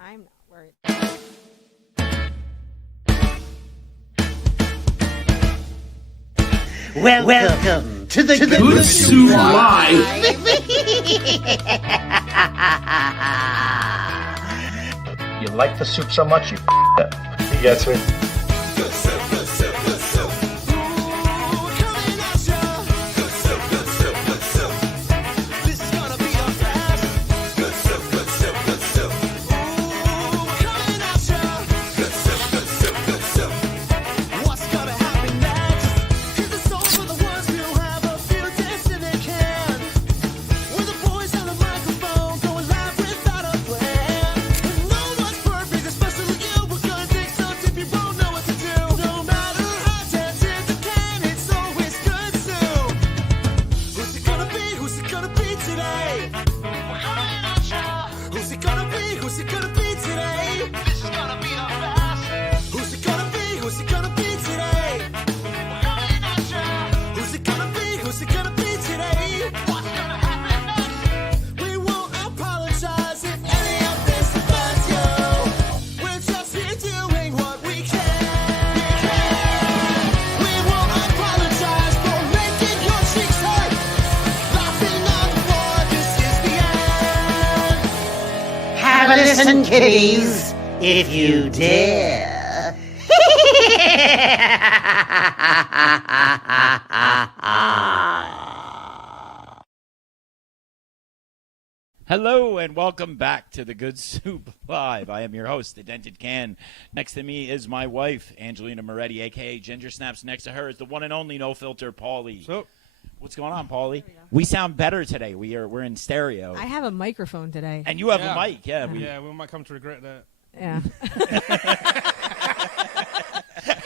I'm not worried. Welcome to the Good Soup Live. You like the soup so much, you it. You gets me? Listen, kiddies, if you dare. Hello and welcome back to the Good Soup Live. I am your host, the Dented Can. Next to me is my wife, Angelina Moretti, a.k.a. Ginger Snaps. Next to her is the one and only no-filter, Paulie. So, what's going on, Paulie? We sound better today. We're in stereo. I have a microphone today. And you have Yeah. a mic, yeah. we might come to regret that. Yeah.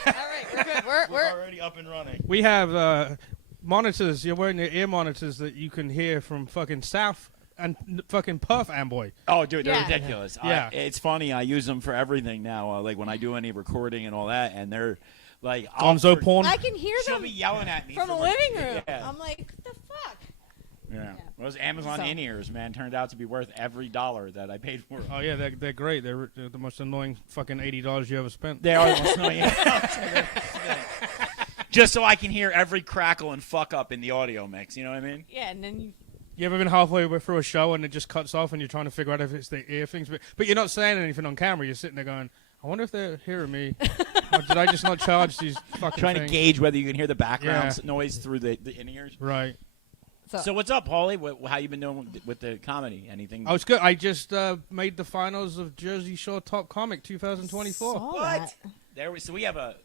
All right, we're good. We're already up and running. We have monitors. You're wearing the ear monitors that you can hear from fucking South and fucking Perth Amboy. Oh, dude, they're Yeah. ridiculous. Yeah. It's funny. I use them for everything now, like when I do any recording and all that, and they're like... Gonzo porn. I can hear She'll them be yelling at me. from a like- living room. Yeah. I'm like, what the fuck? Yeah. Those Amazon So- in-ears, man, turned out to be worth every dollar that I paid for. Oh yeah, they're great. They're the most annoying fucking $80 you ever spent. They are the most annoying. Just so I can hear every crackle and fuck up in the audio mix. You know what I mean? Yeah, and then you. You ever been halfway through a show and it just cuts off and you're trying to figure out if it's the ear things, but you're not saying anything on camera. You're sitting there going, I wonder if they're hearing me. Or did I just not charge these fucking Trying things? to gauge whether you can hear the background Yeah. noise through the in-ears. Right. So what's up, Paulie? How you been doing with the comedy? Anything? Oh, it's good. I just made the finals of Jersey Shore Top Comic 2024. Saw What? that. So we have a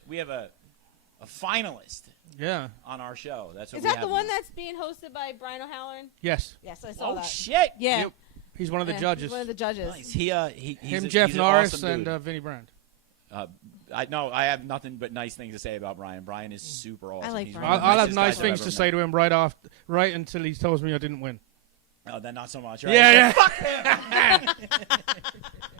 finalist Yeah. on our show. That's what Is we that have the one now. that's being hosted by Brian O'Halloran? Yes. Yes, I saw Oh that. shit! Yeah. Yep. He's one of the Yeah, judges. he's one of the judges. Nice. He's Him, a, Jeff he's an Norris, awesome and dude. Vinnie Brand. I have nothing but nice things to say about Brian. Brian is super awesome. like He's Brian. one of the I'll have nicest nice guys I've things ever to say to him right until he tells me I didn't win. met. Oh, then not so much. Right? Yeah. Fuck him.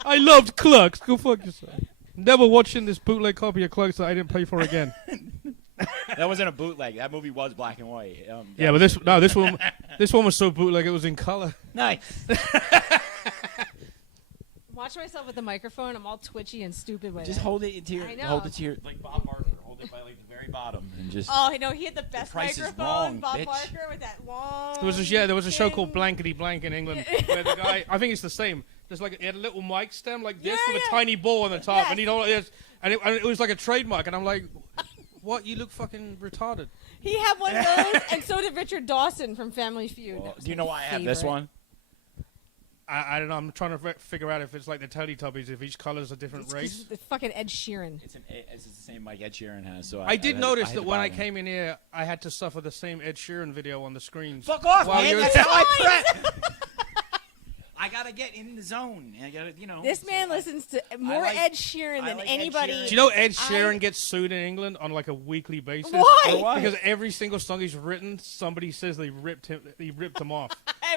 I loved Clerks. Go fuck yourself. Never watching this bootleg copy of Clerks that I didn't pay for again. That wasn't a bootleg. That movie was black and white. Yeah, but this one was so bootleg it was in color. Nice. Watch myself with the microphone. I'm all twitchy and stupid with Just it. hold it to your. I know. Hold it to your like Bob Barker. Hold it by like the very bottom and just. Oh, I know. He had the best price is microphone, wrong, Bob bitch. Barker, with that long. There was a show called thing. Blankety Blank in England where the guy, I think it's the same. There's like he had a little mic stem like this Yeah, with yeah. a tiny ball on the top, Yes. and he'd all this, and it was like a trademark, and I'm like, what? You look fucking retarded. He had one of those, and so did Richard Dawson from Family Feud. Well, That was do you my know why I have this favorite. one? I don't know. I'm trying to figure out if it's like the Teletubbies, if each color's a different It's 'cause race. it's fucking Ed Sheeran. It's the same mic Ed Sheeran has. So I did notice had that to when buy I one. came in here, I had to suffer the same Ed Sheeran video on the screens. Fuck off, While man! you're- That's how I prep. I gotta get in the zone. I gotta, This man listens to more like- Ed Sheeran I than like Ed anybody. Sheeran. Do you know Ed Sheeran gets sued in England on like a weekly basis? Why? Because every single song he's written, somebody says they ripped him off.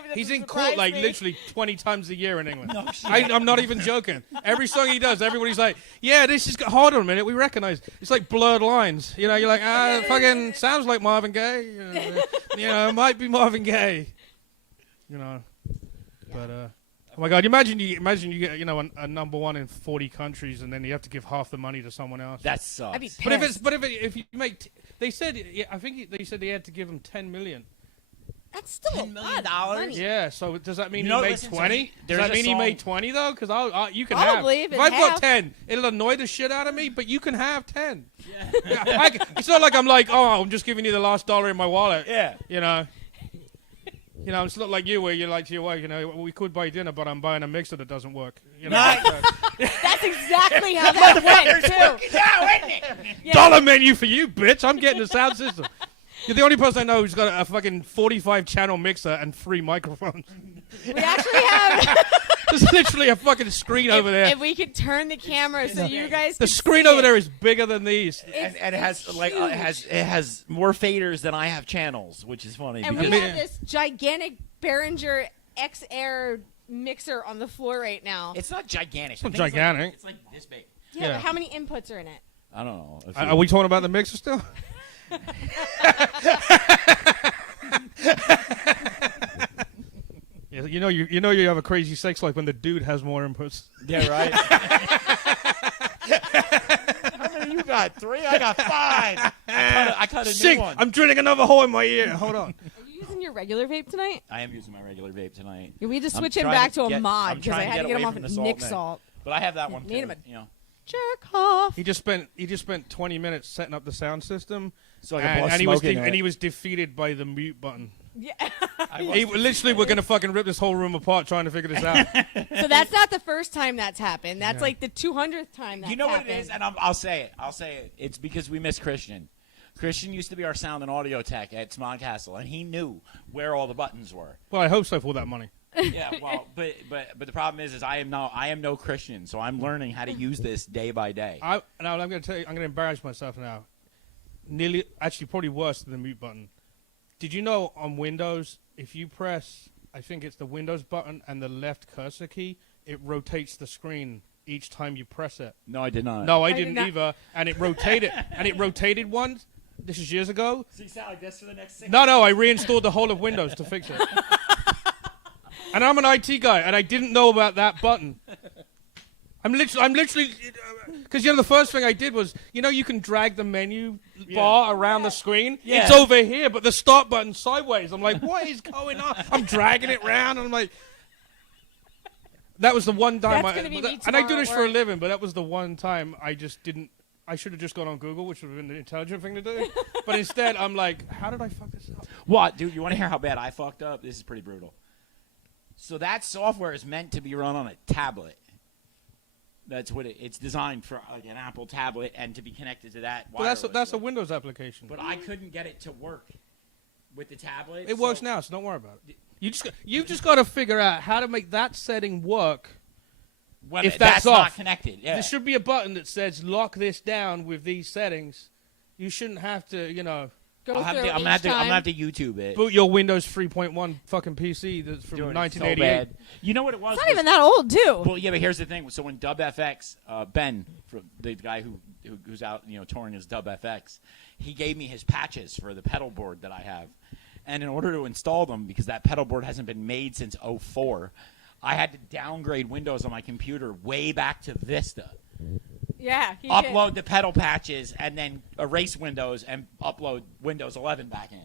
That He's doesn't in court surprise like me. literally 20 times a year in England. No shit. I'm not even joking. Every song he does, everybody's like, yeah, this is hold on a minute, we recognize. It's like blurred lines. You know, you're like, it fucking sounds like Marvin Gaye. You know, it might be Marvin Gaye. You know, but Oh my God! Imagine you get a number one in 40 countries, and then you have to give half the money to someone else. That sucks. I'd be pissed. If you make, they said I think they said they had to give him 10 million. That's still $10 a million? lot of money. Yeah. So does that mean You know, he made listen, so 20? he- Does there's that a mean he song- made 20 though? Because you can Probably, have. if If I've it's got half. 10, it'll annoy the shit out of me. But you can have 10. Yeah. It's not like I'm like, oh, I'm just giving you the last dollar in my wallet. Yeah. You know. It's not like you where you're like to your wife, we could buy dinner, but I'm buying a mixer that doesn't work. That's exactly how that went, too. Yeah. Dollar menu for you, bitch. I'm getting a sound system. You're the only person I know who's got a fucking 45-channel mixer and 3 microphones. We actually have. There's literally a fucking screen over there. If we could turn the camera so you guys The could screen see over it. there is bigger than these. And it has it's like huge. it has more faders than I have channels, which is funny. And because we have this gigantic Behringer X-Air mixer on the floor right now. it's not gigantic. It's not The thing's gigantic. It's like this big. Yeah, yeah. but how many inputs are in it? I don't know. If Are we talking about the mixer still? Yeah, you have a crazy sex life when the dude has more inputs. Yeah, right. How many you got? 3? I got 5. I cut a Sick! new one. I'm drilling another hole in my ear. Hold on. Are you using your regular vape tonight? I am using my regular vape tonight. Yeah, we just I'm switch him trying back to to a get- mod I'm because I trying to had to get get him away off from of the salt Nick man. Salt. But I have that one Made too. him Jerk off. He just spent 20 minutes setting up the sound system, So I can blow and he was smoke in and it. he was defeated by the mute button. Yeah. We're gonna fucking rip this whole room apart trying to figure this out. So that's not the first time that's happened. That's like the 200th time that's You know happened. what it is, and I'll say it. I'll say it. It's because we miss Christian. Christian used to be our sound and audio tech at Smodcastle, and he knew where all the buttons were. Well, I hope so for all that money. Yeah, well, but the problem is I am no Christian, so I'm learning how to use this day by day. I'm going to tell you, I'm going to embarrass myself now. Actually, probably worse than the mute button. Did you know on Windows, if you press, I think it's the Windows button and the left cursor key, it rotates the screen each time you press it? No, I did not. No, I did didn't not. either. And it rotated. once. This is years ago. So you sound like this for the next 6 No, I reinstalled the whole of Windows to fix it. And I'm an IT guy, and I didn't know about that button. I'm literally, because the first thing I did was, you can drag the menu bar around the screen. Yeah. It's over here, but the start button's sideways. I'm like, what is going on? I'm dragging it around, and I'm like, that was the one time. That's gonna be me and I do tomorrow this at for a work. living, but that was the one time I just didn't. I should have just gone on Google, which would have been the intelligent thing to do. But instead, I'm like, how did I fuck this up? What, dude? You want to hear how bad I fucked up? This is pretty brutal. So that software is meant to be run on a tablet. That's what it's designed for, like an Apple tablet, and to be connected to that. Well, that's a wirelessly. Windows application. But I couldn't get it to work with the tablet. It works now, so don't worry about it. You've just got to figure out how to make that setting work. When if that's off. not connected. Yeah. There should be a button that says lock this down with these settings. You shouldn't have to, Go I'm through gonna each time. have to YouTube it. boot your Windows 3.1 fucking PC that's from Doing it so 1988. bad. You know what it was? It's not even that old, too. Well, yeah, but here's the thing. So when DubFX, Ben, the guy who's out, touring his DubFX, he gave me his patches for the pedal board that I have. And in order to install them, because that pedal board hasn't been made since 2004, I had to downgrade Windows on my computer way back to Vista. Yeah. He Upload the pedal patches, and then erase Windows and upload Windows 11 back in.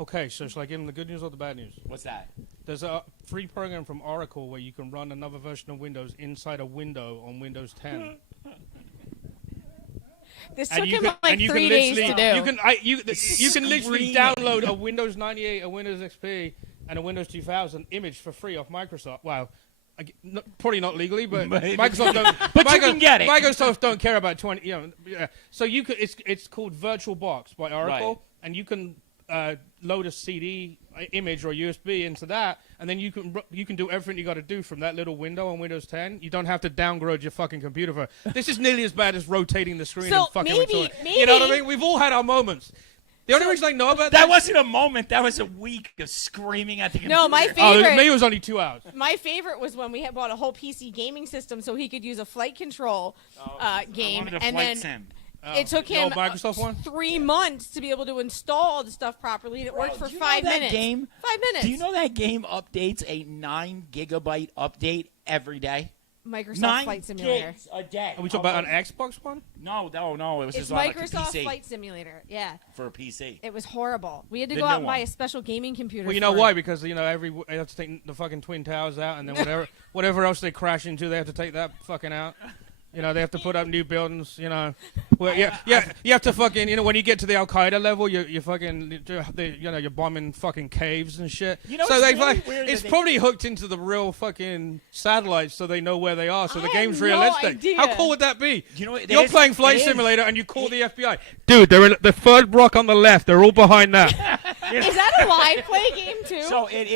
Okay, so should I give them the good news or the bad news? What's that? There's a free program from Oracle where you can run another version of Windows inside a window on Windows 10. This took him like 3 can days to do. You can literally Screaming. download a Windows 98, a Windows XP, and a Windows 2000 image for free off Microsoft. Wow. Probably not legally, but Microsoft don't. But you can get it. Microsoft don't care about 20. Yeah. So you could. It's called VirtualBox by Oracle, Right. and you can load a CD image or USB into that, and then you can do everything you got to do from that little window on Windows 10. You don't have to downgrade your fucking computer for. This is nearly as bad as rotating the screen So and fucking. maybe- You know what I mean? We've all had our moments. The only reason I know about That wasn't a moment. That was a week of screaming at the computer. No, my Oh, favorite. me it was only 2 hours. My favorite was when we had bought a whole PC gaming system so he could use a flight control game, I wanted a and flight then sim. It took the old him Microsoft one? 3 months to be able to install all the stuff properly, and it worked for do you 5 know that minutes. game? 5 minutes. Do you know that game updates a 9 gigabyte update every day? Microsoft 9 Flight Simulator? gigs a day. Are we talking about an Xbox one? No. It was It's just on like a Microsoft PC Flight Simulator. Yeah, for a PC. it was horrible. We had to The go new out and buy one. a special gaming computer. Well, you know for why? it. Because you have to take the fucking Twin Towers out, and then whatever else they crash into, they have to take that fucking out. You know, they have to put up new buildings. You know, well, yeah. You have to fucking when you get to the Al Qaeda level, you fucking you're bombing fucking caves and shit. You know, so it's they really like weird it's that they- probably hooked into the real fucking satellites, so they know where they are. So the I game's had no realistic. idea. How cool would that be? You know what, it You're is- playing Flight it is. Simulator, and you call the FBI. Dude, they're in the third block on the left. They're all behind that. Is that a live play game too? So it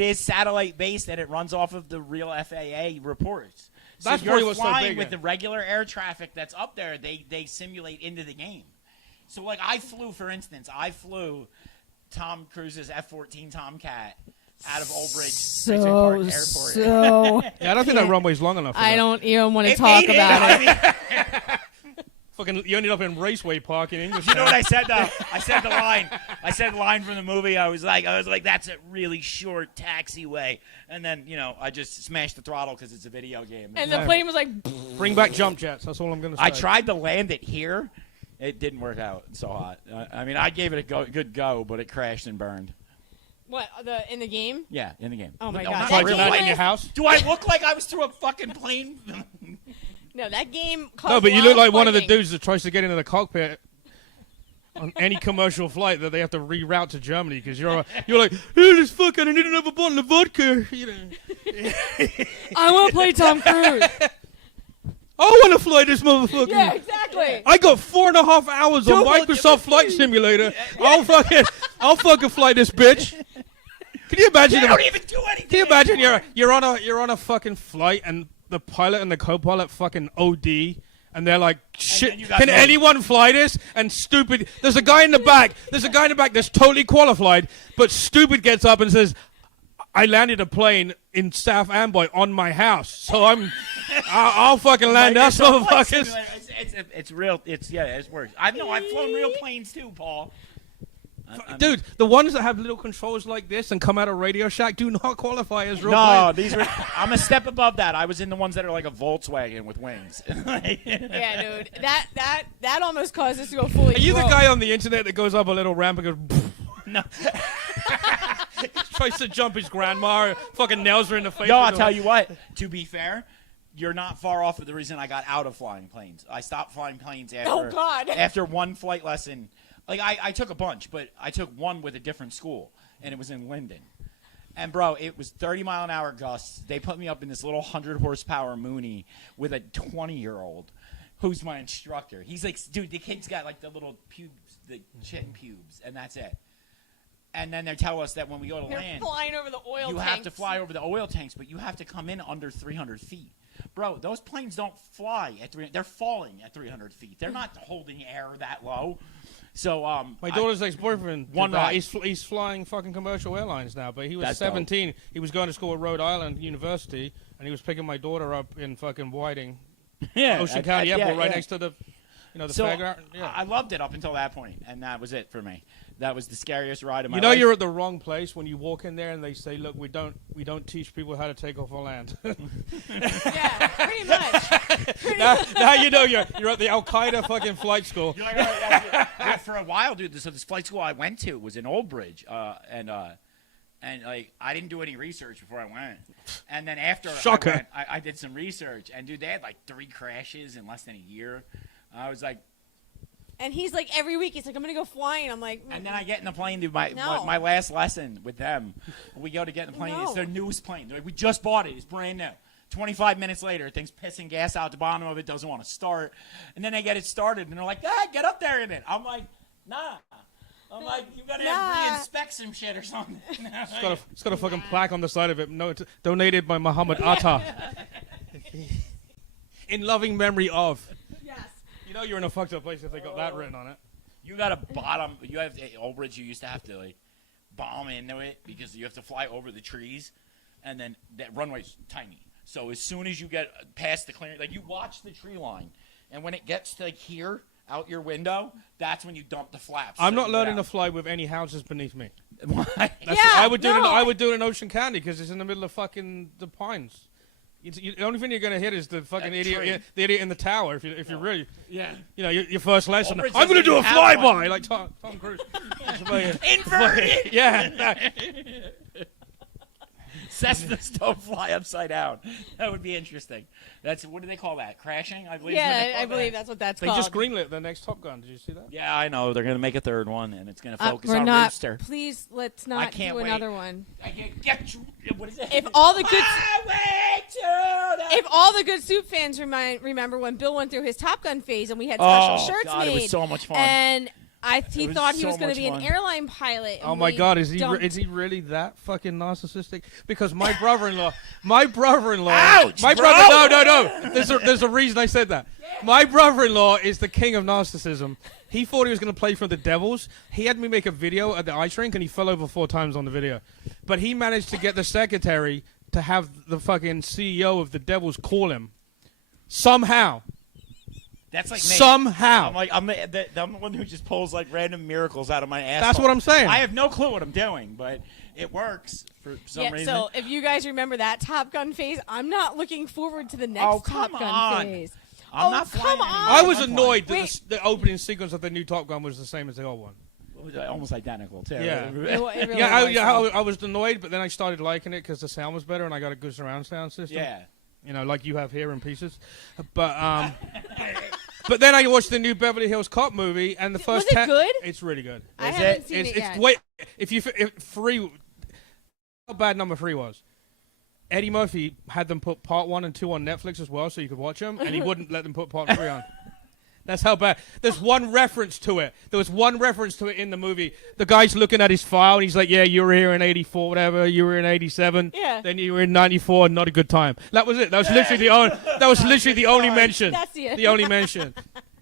is satellite based, and it runs off of the real FAA reports. So That's you're probably what's so flying big with then. the regular air traffic that's up there. They simulate into the game. So like for instance, I flew Tom Cruise's F-14 Tomcat out of Old Bridge Park Airport. So Yeah, I don't think that runway's long enough. For I that. don't even want to It talk made it. about I it. mean, Fucking, you ended up in Raceway Park in English. you know what I said though? I said the line. I said the line from the movie. I was like, that's a really short taxiway. And then I just smashed the throttle because it's a video game. And the plane was like, Bring back jump jets. That's all I'm gonna say. I tried to land it here. It didn't work out. It's so hot. I mean, I gave it a good go, but it crashed and burned. what, in the game? Yeah, in the game. Oh my No, God. not Tried really. to land in game your is- house. Do I look like I was through a fucking plane? No, that game caused No, but a you lot look of like one of the fighting. dudes that tries to get into the cockpit on any commercial flight that they have to reroute to Germany because you're like, hey, this fucking, I need another bottle of vodka. You know, I want to play Tom Cruise. I want to fly this motherfucker. Yeah, exactly. I got 4.5 hours on Microsoft Flight Simulator. I'll fucking fly this bitch. Can you imagine? They don't even do anything. Can you imagine you're on a fucking flight and the pilot and the co-pilot fucking OD and they're like, shit, then you got can no- anyone fly this? And stupid, there's a guy in the back that's totally qualified, but stupid gets up and says, I landed a plane in South Amboy on my house, so I'll fucking land us Microsoft Flight motherfuckers. Simulator. It's real. It's worse. I've flown real planes too, Paul. Dude, the ones that have little controls like this and come out of Radio Shack do not qualify as real No, planes. I'm a step above that. I was in the ones that are like a Volkswagen with wings. Yeah, dude. That almost caused us to go fully Are you the broke. guy on the internet that goes up a little ramp and goes, No. tries to jump his grandma, fucking nails her in the face? No, with I'll a- tell you what. To be fair, you're not far off of the reason I got out of flying planes. I stopped flying planes after Oh, God. after one flight lesson. Like I took a bunch, but I took one with a different school, and it was in Linden. And bro, it was 30-mile-an-hour gusts. They put me up in this little 100-horsepower Mooney with a 20-year-old who's my instructor. He's like, dude, the kid's got like the little pubes, the chin pubes, and that's it. And then they tell us that when we go to You're land, flying over the oil you tanks. have to fly over the oil tanks, but you have to come in under 300 feet. Bro, those planes don't fly at 300. They're falling at 300 feet. They're not holding air that low. So, My daughter's ex-boyfriend, One did that. ride. He's flying fucking commercial airlines now, but he was That's 17. He was going to school at Rhode Island University, and he was picking my daughter up in fucking Whiting, yeah, Ocean County Airport, right yeah. next to the, the So fairground. Yeah. I loved it up until that point, and that was it for me. That was the scariest ride of my You know life. you're at the wrong place when you walk in there and they say, "Look, we don't teach people how to take off on land." Yeah, pretty much. now you know you're at the Al Qaeda fucking flight school. You're like, yeah, for a while, dude. So this flight school I went to was in Old Bridge, and like I didn't do any research before I went, and then after Shocker. I went, I did some research, and dude, they had like 3 crashes in less than a year. I was like, And he's like, every week, he's like, I'm going to go flying. I'm like, and then I get in the plane, dude. My No. my last lesson with them, we go to get in the plane. No. It's their newest plane. They're like, we just bought it. It's brand new. 25 minutes later, thing's pissing gas out the bottom of it. Doesn't want to start. And then they get it started, and they're like, get up there in it. I'm like, nah. I'm like, you gotta Nah. re-inspect some shit or something. It's got a fucking plaque on the side of it. No, it's donated by Muhammad Atta. In loving memory of. yes. You know you're in a fucked up place if they got that written on it. You got a bottom. You have Old Bridge. You used to have to like bomb into it because you have to fly over the trees, and then that runway's tiny. So as soon as you get past the clearing, like you watch the tree line, and when it gets to like here, out your window, that's when you dump the flaps. I'm so not you learning let to fly with any houses beneath me. Why? That's Yeah, what I would do. no. I would do it in Ocean County because it's in the middle of fucking the pines. The only thing you're gonna hit is the fucking That idiot, tree. the idiot in the tower. If you're really, Yeah. your first lesson. Bridge I'm gonna doesn't do a even have one. flyby like Tom Cruise. Inverted. Yeah. Cessnas don't fly upside down. That would be interesting. That's what do they call that? Crashing? I believe. is what they Yeah, call I believe that. that's what that's They called. just greenlit the next Top Gun. Did you see that? Yeah, I know. They're gonna make a third one, and it's gonna focus we're on not. Rooster. Please, let's I not can't do wait. another one. What is it? If all the good, Highway to the- if all the good soup fans remember when Bill went through his Top Gun phase and we had Oh, special shirts God, made, it was so much fun. and he was thought he so was going much to be fun. an airline pilot. and Oh my we God, is he dumped- really that fucking narcissistic? Because my brother-in-law, my brother-in-law, Ouch, my bro. brother, no. There's a reason I said that. My brother-in-law is the king of narcissism. He thought he was going to play for the Devils. He had me make a video at the ice rink, and he fell over 4 times on the video. But he managed to get the secretary to have the fucking CEO of the Devils call him. Somehow. That's like me. Somehow. I'm the one who just pulls like random miracles out of my ass. That's what I'm saying. I have no clue what I'm doing, but it works for some Yeah, reason. so if you guys remember that Top Gun phase, I'm not looking forward to the next Oh, Top come Gun on. phase. I'm oh, not come flying on. anymore. I was I'm annoyed that Wait. the opening sequence of the new Top Gun was the same as the old one. Almost identical too. Yeah. It really Yeah, was. I was annoyed, but then I started liking it because the sound was better and I got a good surround sound system. Yeah. Like you have here in pieces. But but then I watched the new Beverly Hills Cop movie, and the first Was it good? It's really good. I Is haven't it? seen it It's yet. wait if 3. How bad number 3 was. Eddie Murphy had them put part 1 and 2 on Netflix as well, so you could watch them, and he wouldn't let them put part 3 on. That's how bad. There's one reference to it. There was one reference to it in the movie. The guy's looking at his file, and he's like, yeah, you were here in 84, whatever. You were in 87. Yeah. Then you were in 94, not a good time. That was it. That was literally the only, only mention. That's it. The only mention.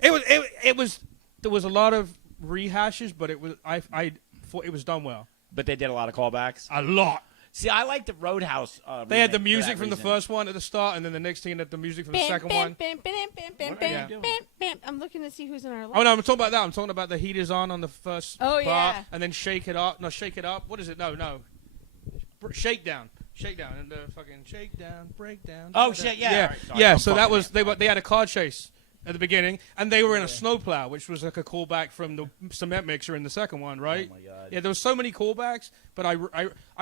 It was, there was a lot of rehashes, but I thought it was done well. But they did a lot of callbacks. A lot. See, I like the Roadhouse. They had the remake for music that from the reason. first one at the start, and then the next thing, the music from the Bam, second bam, one. bam, bam, bam, bam, What are you bam, doing? bam, bam. I'm looking to see who's in our list. Oh no, I'm talking about that. I'm talking about the heat is on the first Oh, part, yeah. and then shake it up. No, shake it up. What is it? No. Shakedown, and the fucking shakedown, breakdown. Oh, shit, yeah. yeah, All right, sorry, yeah. I'm So that fucking was it. they had a car chase at the beginning, and they were in a snowplow, which was like a callback from the cement mixer in the second one, right? Oh, my God. Yeah, there was so many callbacks, but I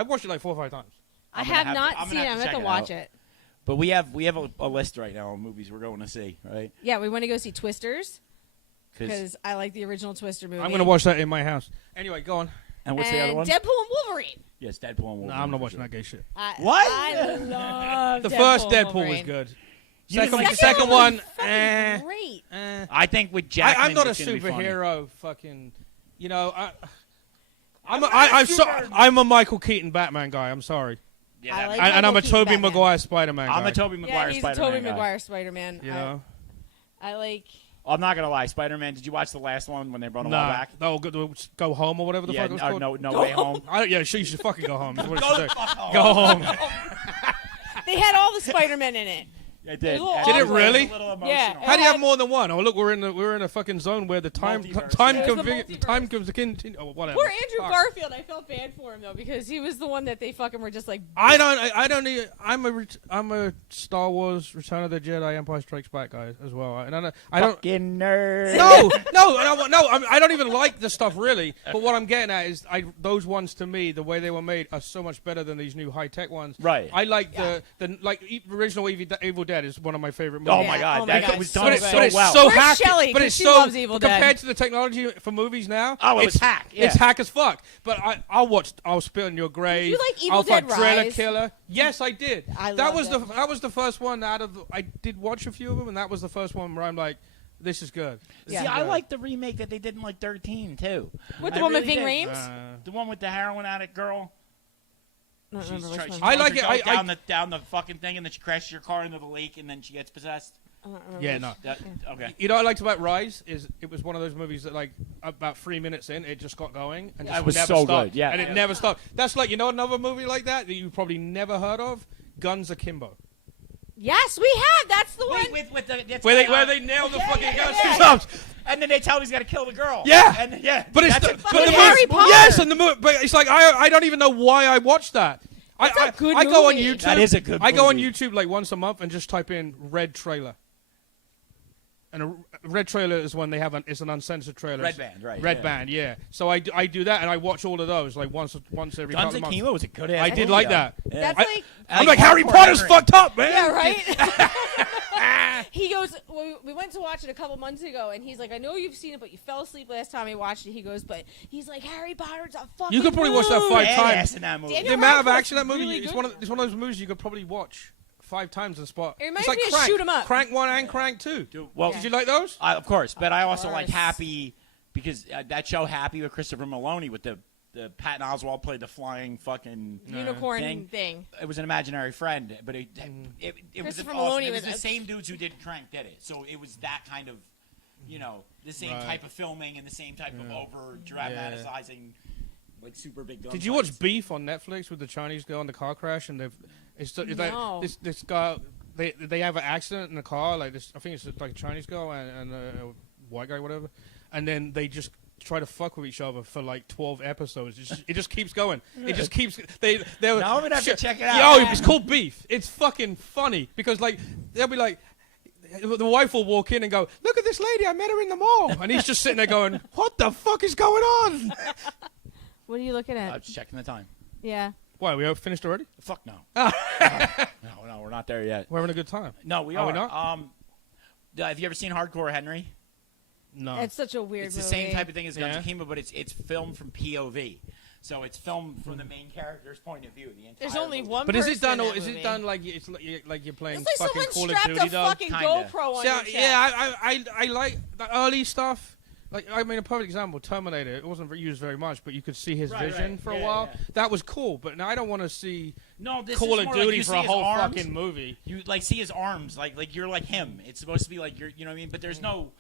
watched it like 4 or 5 times. I I'm gonna have have not to- I'm seen gonna it. have I'm to going to check it watch out. it. But we have a list right now of movies we're going to see, right? Yeah, we want to go see Twisters Because because I like the original Twister movie. I'm gonna watch that in my house. Anyway, go on. and what's and the other one? Deadpool and Wolverine. Yes, Deadpool. And No, Wolverine I'm not for watching sure. that gay shit. What? I love The Deadpool first and Deadpool Wolverine. was good. You didn't like the Second was one, fucking great. I think with Jackman, I'm not a it's gonna be funny. superhero. Fucking, I'm a Michael Keaton Batman guy. I'm sorry, Yeah, I that- like and I'm a Michael Keaton Tobey Batman. Maguire Spider-Man guy. I'm a Tobey Yeah, Maguire he's a Spider-Man Tobey guy. Maguire Spider-Man. You know, I like. I'm not gonna lie, Spider-Man. Did you watch the last one when they brought him all nah, back? no, go home or whatever the Yeah, fuck it was called. no way home. Yeah, sure, you should fucking go home. Is what it Go should the say. fuck home. Go home. They had all the Spider-Men in it. I did. a little Did it awkward. really? A little emotional. Yeah. How do you have more than one? Oh, look, we're in a fucking zone where the time Multiverse, time yeah. It was the continue. Oh, whatever. Poor Andrew Fuck. Garfield. I felt bad for him though because he was the one that they fucking were just like. I don't need. I'm a Star Wars Return of the Jedi Empire Strikes Back guy as well. And I don't. Fucking nerd. No, I don't even like the stuff really. But what I'm getting at is, those ones to me, the way they were made, are so much better than these new high tech ones. Right. I like the original Evil Dead is one of my favorite movies. Oh my Yeah. God, Oh my that God, was so done good. so but it's well. so Where's hacky. Shelley? But 'Cause it's she so loves Evil Dead. compared to the technology for movies now. Oh, it's hack, yeah. It's hack as fuck. But I'll spit on your grave. you like Evil I'll Dead fuck Driller Rise? Killer. Yes, I did. I that loved was it. that was the first one out of. I did watch a few of them, and that was the first one where I'm like, this is good. See, Yeah. I like the remake that they did in like 13 too. With the I one with really Ving did. Rhames? The one with the heroin addict girl. I don't remember which one. I like it. Down the fucking thing, and then she crashes your car into the lake, and then she gets possessed. I don't remember Yeah, which- no. Okay. You know what I liked about Rise is it was one of those movies that like about 3 minutes in it just got going and It just was never so stopped. good, yeah. And it never stopped. That's like another movie like that you probably never heard of, Guns Akimbo. Yes, we have. That's the one. With the it's Where got, they nail the fucking yeah. guns. and then they tell him he's got to kill the girl. Yeah. And yeah. But it's that's but the Harry movie, Potter. yes, and the movie. But it's like I don't even know why I watched that. It's a good I go on movie. YouTube. That is a good I go on movie. YouTube like once a month and just type in Red Trailer. And a Red Trailer is when they have it's an uncensored trailer. Red Band, right? Red yeah. Band, yeah. So I do that and I watch all of those like once every Guns couple of and months. Chemo was a good ass. I did like that. Yeah. That's I- like. I'm like Harry Hardcore Potter's Henry. fucked up, man. Yeah, right? He goes, we went to watch it a couple months ago, and he's like, I know you've seen it, but you fell asleep last time I watched it. He goes, but he's like, Harry Potter's a fucking You could probably watch that movie." 5 Badass times. in that movie. Daniel The amount of Radcliffe's action in that movie, really it's good. one of those movies you could probably watch 5 times in spot. It reminds it's like me of Crank. Shoot 'em Up. Crank 1 and Crank 2. Dude, well, Did you like those? of course, but I also like course. Happy because that show Happy with Christopher Maloney with the Patton Oswalt played the flying fucking Unicorn thing. It was an imaginary friend, but it was Christopher awesome. Maloney It was was the a- same dudes who did Crank did it, so it was that kind of, the same Right. type of filming and the same type of over dramatizing, like super big guns. Did you watch Beef on Netflix with the Chinese girl in the car crash? And it's like No. this guy, they have an accident in the car. Like this, I think it's like a Chinese girl and a white guy, whatever. And then they just try to fuck with each other for like 12 episodes. It just keeps going. It just keeps. Now I'm gonna have to check it out. Yo, it's called Beef. It's fucking funny because like they'll be like. The wife will walk in and go, look at this lady, I met her in the mall. And he's just sitting there going, what the fuck is going on? What are you looking I at? was checking the time. Yeah. Why, we finished already? Fuck no. No, we're not there yet. We're having a good time. No, we Are are. we not? Have you ever seen Hardcore Henry? No. It's such a weird It's the movie. same type of thing as Guns Yeah. and Chemo, but it's filmed from POV. So it's filmed from the main character's point of view. The entire There's only movie. one But is person it done? in Or that is it movie. done like like you're playing It's like fucking someone Call of strapped Duty? a Though? fucking Kinda. GoPro on See, your chest. I like the early stuff. Like I mean, a perfect example, Terminator. It wasn't used very much, but you could see his Right, vision right. for a Yeah, while. yeah. That was cool. But now I don't want to see No, this Call is of more Duty like you for see a his whole arms, fucking movie. You like see his arms, like you're like him. It's supposed to be like you know what I mean. But there's no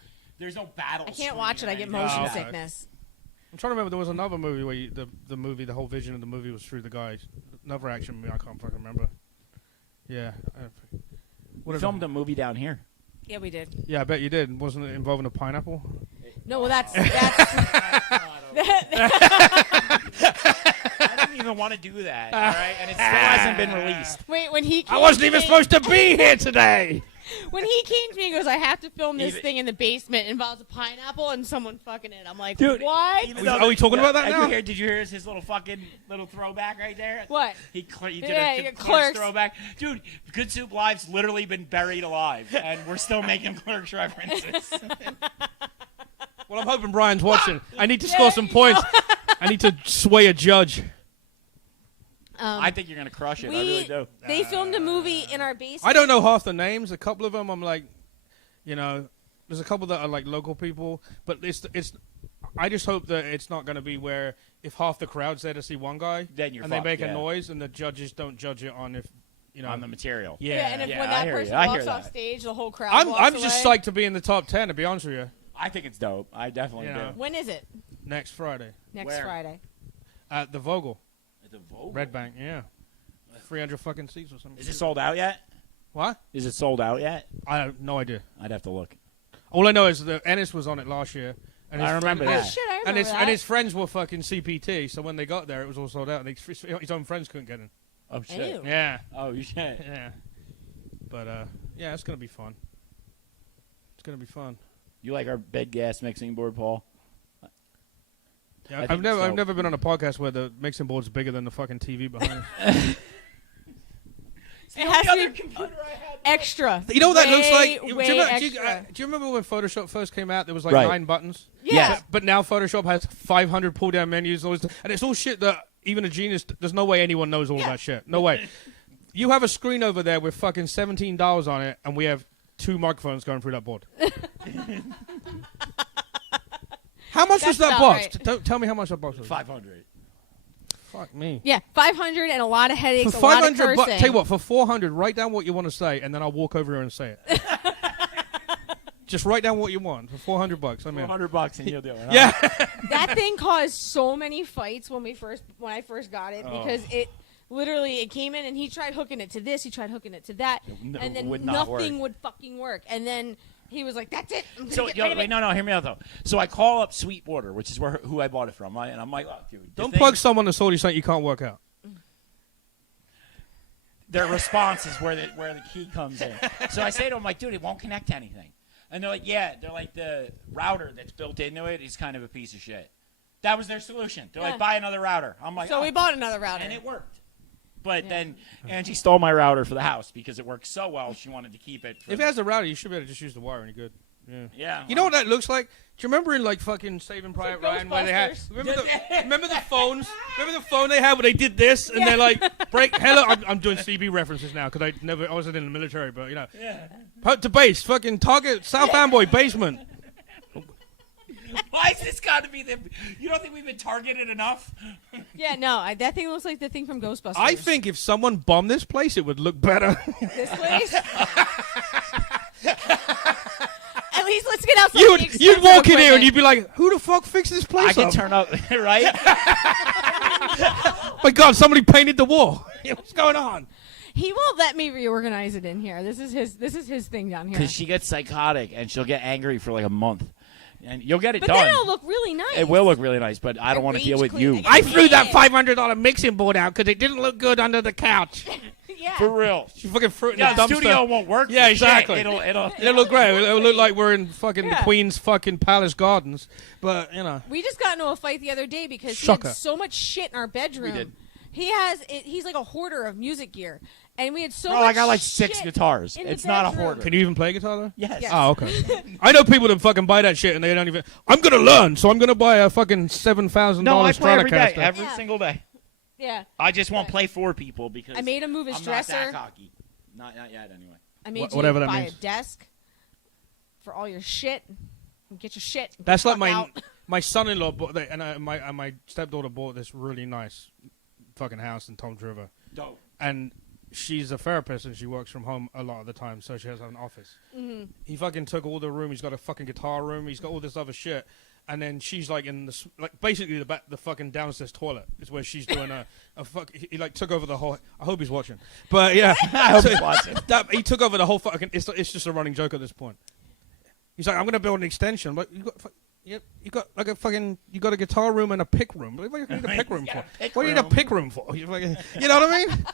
battle. I can't watch it. I get screen or motion anything. okay. sickness. I'm trying to remember. There was another movie where the whole vision of the movie was through the guy. Another action movie. I can't fucking remember. Yeah. We Whatever. filmed a movie down here. Yeah, we did. Yeah, I bet you did. Wasn't it involving a pineapple? No, well, that's I didn't even want to do that. All right, and it still hasn't been released. wait. When he came I wasn't to even me- supposed to be here today. When he came to me, he goes, "I have to film this Even- thing in the basement. It involves a pineapple and someone fucking it." I'm like, Dude, what? Even Are though we talking about that now? Did you hear his little fucking little throwback right there? What? He did Yeah, a yeah, Clerks Clerks. throwback. Dude, Good Soup Live's literally been buried alive, and we're still making Clerks references. Well, I'm hoping Brian's watching. I need to Yeah, score some you points. I need to sway a judge. I think you're going to crush it. I really do. They filmed a movie in our basement. I don't know half the names. A couple of them, I'm like, there's a couple that are like local people, but it's. I just hope that it's not going to be where if half the crowd's there to see one guy, Then you're and fucked, they make yeah. a noise, and the judges don't judge it on if On the material. Yeah. Yeah, and if Yeah, when I that hear person you. I hear walks off that. stage, the whole crowd I'm walks just away. psyched to be in the top 10. To be honest with you, I think it's dope. I definitely Yeah. do. When is it? next Friday Next Where? Friday. at the Vogel The Vogel. Red Bank. Yeah, 300 fucking seats or something. Is it sold out yet? What? Is it sold out yet? I have no idea. I'd have to look. All I know is that Ennis was on it last year. And I his remember friend- that. Oh shit, I And remember his, that. and his friends were fucking CPT, so when they got there, it was all sold out, and his own friends couldn't get in. Oh shit. Ew. Yeah, Oh shit. yeah. But yeah, it's gonna be fun. It's gonna be fun. You like our bed gas mixing board, Paul? Yeah, I I've think never so. I've never been on a podcast where the mixing board's bigger than the fucking TV behind it. It has The other to be computer I had. extra. You know what that looks Way, like? way do you extra. remember when Photoshop first came out? There was like Right. 9 buttons. Yeah. Yes. But now Photoshop has 500 pull down menus, and it's all shit that even a genius. There's no way anyone knows all of Yeah. that shit. No way. You have a screen over there with fucking $17 on it, and we have 2 microphones going through that board. How much was That's that about box? right. Don't tell me how much that box was. 500. Fuck me. Yeah, 500 and a lot of For headaches, a lot of 500 cursing. tell you what, for 400, write down what you want to say, and then I'll walk over here and say it. Just write down what you want for $400. I'm in. $400 and you'll do it. Huh? Yeah. That thing caused so many fights when I first got it Oh. because it Literally, it came in, and he tried hooking it to this. He tried hooking it to that, and then would not nothing work. would fucking work. And then he was like, "That's it." I'm gonna So get yo, rid of wait, it." no, hear me out though. So I call up Sweetwater, which is who I bought it from, right? And I'm like, oh, dude, this Don't thing- plug someone that's told you something you can't work out. Their response is where the key comes in. So I say to them, like, dude, it won't connect to anything. And they're like, yeah. They're like, the router that's built into it is kind of a piece of shit. That was their solution. They're Yeah. like, buy another router. I'm like, So oh. we bought another router. And it worked. But Yeah. then Angie stole my router for the house because it worked so well. She wanted to keep it. If it has a router, you should be able to just use the wire and you're good. Yeah. Yeah. You know what that looks like? Do you remember in like fucking Saving Private Ryan where they had Ghostbusters. remember the phones? Remember the phone they had where they did this and they're like break. Hello, I'm doing CB references now because I wasn't in the military, but you know. Yeah. Put to base, fucking target South Amboy basement. Why is this got to be the? You don't think we've been targeted enough? Yeah, no, that thing looks like the thing from Ghostbusters. I think if someone bombed this place, it would look better. this place. At least let's get out. Some of the You'd expensive walk in here and equipment. you'd be like, "Who the fuck fixed this I place can up?" turn up, right? My God, somebody painted the wall. What's going on? He won't let me reorganize it in here. This is his thing down here. Because she gets psychotic and she'll get angry for like a month, and you'll get it But done. then it'll look really nice. It will look really nice, but I don't want to rage deal with queen. you. I I threw that Yeah. $500 mixing board out because it didn't look good under the couch. Yeah. For real. She fucking threw it in Yeah, the the dumpster. studio won't work. Yeah, for shit. exactly. It'll. It'll look great. It'll look like we're in fucking the Yeah. Queen's fucking Palace Gardens. But, you know. We just got into a fight the other day because he Shocker. had so much shit in our bedroom. We did. He's like a hoarder of music gear, and we had so Bro, much. I got like 6 shit guitars. in the It's not a bedroom. hoarder. Can you even play guitar, though? Yes. Yes. Oh, okay. I know people that fucking buy that shit and they don't even. I'm going to learn, so I'm going to buy a fucking $7,000 No, I play every day, Stratocaster. every Yeah. single day. Yeah, I just won't Right. play for people because I made him move his I'm dresser. not that cocky. Not yet, anyway. I made Whatever you that buy means. a desk for all your shit. Get your shit. That's like Fuck out. my son-in-law bought that, and my stepdaughter bought this really nice fucking house in Tom's River. Dope. And she's a therapist and she works from home a lot of the time, so she has an office. Mm-hmm. He fucking took all the room. He's got a fucking guitar room. He's got all this other shit. And then she's like in the basically the fucking downstairs toilet is where she's doing a fuck. He like took over the whole. I hope he's watching, but yeah, I hope he's watching. he took over the whole fucking. It's just a running joke at this point. He's like, I'm gonna build an extension. Like you got like a fucking you got a guitar room and a pick room. What do you need a pick room He's for? got a pick What do you need a room. pick room for? You know what I mean?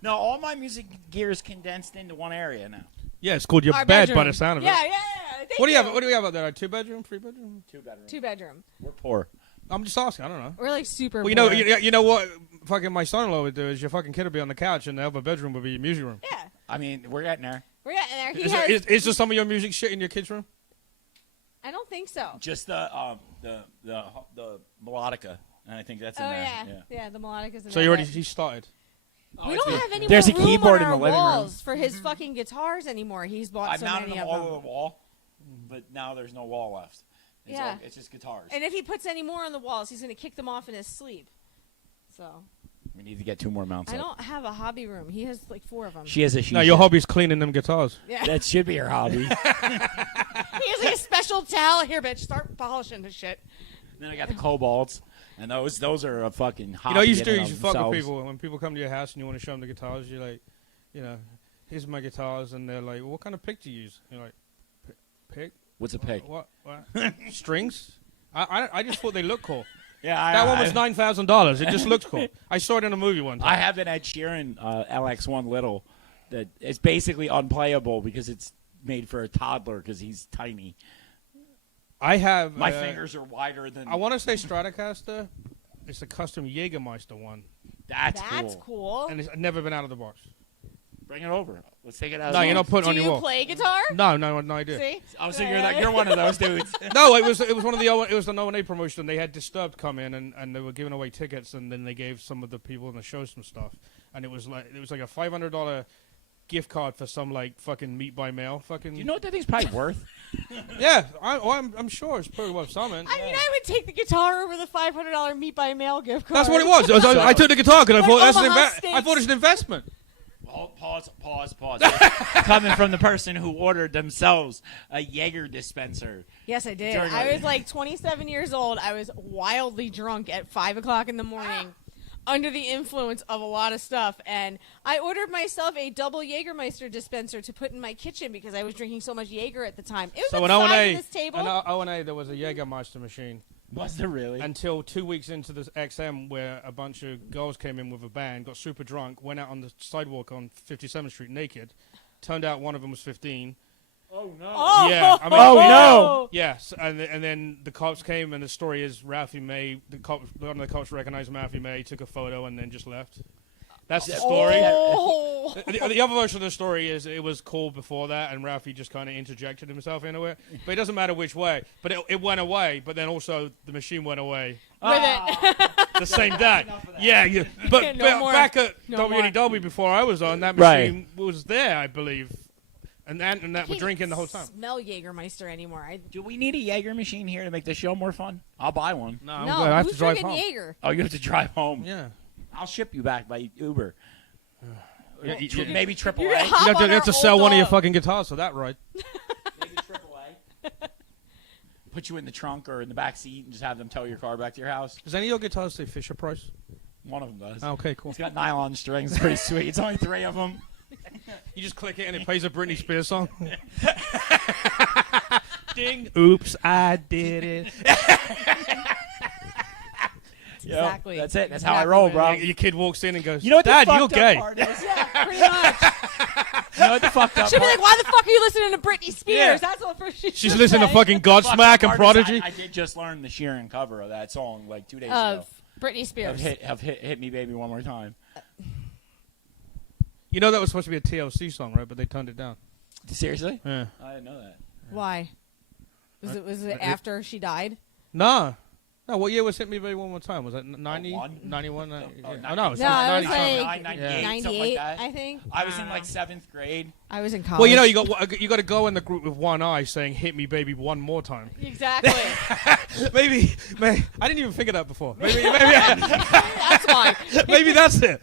No, all my music gear is condensed into one area now. Yeah, it's called your Our bed bedroom. by the sound of Yeah, it. yeah. Thank What do you have? What do we have out there? A 2-bedroom, 3-bedroom? 2-bedroom. 2-bedroom. We're poor. I'm just asking. I don't know. We're like super. Well, you know, poor. you know what? Fucking my son-in-law would do is your fucking kid would be on the couch and the other bedroom would be your music room. Yeah, I mean, we're getting there. we're getting there. He Is has. there some of your music shit in your kid's room? I don't think so. Just the melodica, and I think that's in Oh there. yeah, the melodic is. In So there, but he started. We don't have any There's more a room keyboard on in our the living room. walls for his fucking guitars anymore. He's bought I so mounted many them of all them. over the wall, but now there's no wall left. Yeah. It's just guitars. And if he puts any more on the walls, he's gonna kick them off in his sleep. So We need to get 2 more mounts I up. don't have a hobby room. He has like 4 of them. She has a No, your hobby's cleaning them guitars. Yeah. That should be her hobby. He has like a special towel. Here, bitch, start polishing this shit. Then I got the cobalts, and those are a fucking hobby. You know, what you should in do. and You of should fuck with themselves. people when people come to your house and you want to show them the guitars. You're like, you know, here's my guitars, and they're like, what kind of pick do you use? You're like, pick? What's a pick? What? Strings? I just thought they looked cool. Yeah, That one was $9,000. It just looked cool. I saw it in a movie one time. I have an Ed Sheeran LX1 Little that is basically unplayable because it's made for a toddler because he's tiny. I have My fingers are wider than. I want to say Stratocaster. It's a custom Jägermeister one, That's cool. and it's never been out of the box. Bring it over. Let's take it out. No, you're not putting it Do on your you wall. play guitar? No idea. See? Oh, so you're one of those dudes. No, it was one of the it was the No promotion. They had Disturbed come in and they were giving away tickets, and then they gave some of the people in the show some stuff, and it was like a $500 gift card for some like fucking meat by mail fucking. Do you know what that thing's probably worth? Yeah, I'm sure it's pretty worth something. I mean, I would take the guitar over the $500 meat by mail gift card. That's what it was. I took the guitar because I Like thought that's Omaha I Steaks. thought it's an investment. Pause. Coming from the person who ordered themselves a Jaeger dispenser. Yes, I did. During I the- was like 27 years old. I was wildly drunk at 5 o'clock in the morning. under the influence of a lot of stuff, and I ordered myself a double Jägermeister dispenser to put in my kitchen because I was drinking so much Jaeger at the time. It was So the in size of this table. O&A, there was a Jägermeister machine. Was there really? Until 2 weeks into this XM, where a bunch of girls came in with a band, got super drunk, went out on the sidewalk on 57th Street naked. Turned out one of them was 15. Oh no! Oh, Yeah, I mean, Oh, no. Yes, and then the cops came, and the story is Ralphie May, one of the cops recognized Ralphie May, took a photo, and then just left. That's the story. Oh. The other version of the story is it was called before that, and Ralphie just kind of interjected himself into it. But it doesn't matter which way. But it went away, but then also the machine went away With it. the same day. Yeah. But, No more. back at No WNW before I was on, that machine was there, I believe. And that we're drinking the whole time. Smell Jägermeister anymore. Do we need a Jaeger machine here to make the show more fun? I'll buy one. No, I'm No, glad I have who's to drive drinking home. Jaeger? Oh, you have to drive home. Yeah. I'll ship you back by Uber. Yeah, Maybe AAA. You're gonna You hop have on to our sell old one of your dog. fucking guitars for that, right? Maybe AAA. Put you in the trunk or in the back seat and just have them tow your car back to your house. Does any of your guitars say Fisher Price? One of them does. Okay, cool. It's got nylon strings. It's pretty sweet. It's only 3 of them. You just click it and it plays a Britney Spears song. Ding. Oops, I did it. Exactly. That's it. That's how I Exactly roll, what it bro. Your kid walks in and goes, You know what the Dad, fucked you're up gay. part is? Yeah, pretty much. You know what the fucked up She'll be part? like, "Why the fuck are you listening to Britney Spears?" Yeah. That's all first she She's should listening to say. fucking Fucked up Godsmack and part is Prodigy. I did just learn the Sheeran cover of that song like 2 days ago. Of Britney Spears. Have hit me, baby, one more time. You know that was supposed to be a TLC song, right? But they turned it down. Seriously? Yeah. I didn't know that. Why? Was it after she died? No. No, what year was Hit Me Baby One More Time? Was that 90? 01? 91? Oh, Yeah. 90. Oh, no, it was No, it was 90 like 98, something like 98, that. I think. I was in don't like know. 7th grade. I was in college. Well, you know, you got to go in the group with one eye saying "Hit Me, Baby, one more time." Exactly. maybe I didn't even figure that before. Maybe That's why. maybe that's it.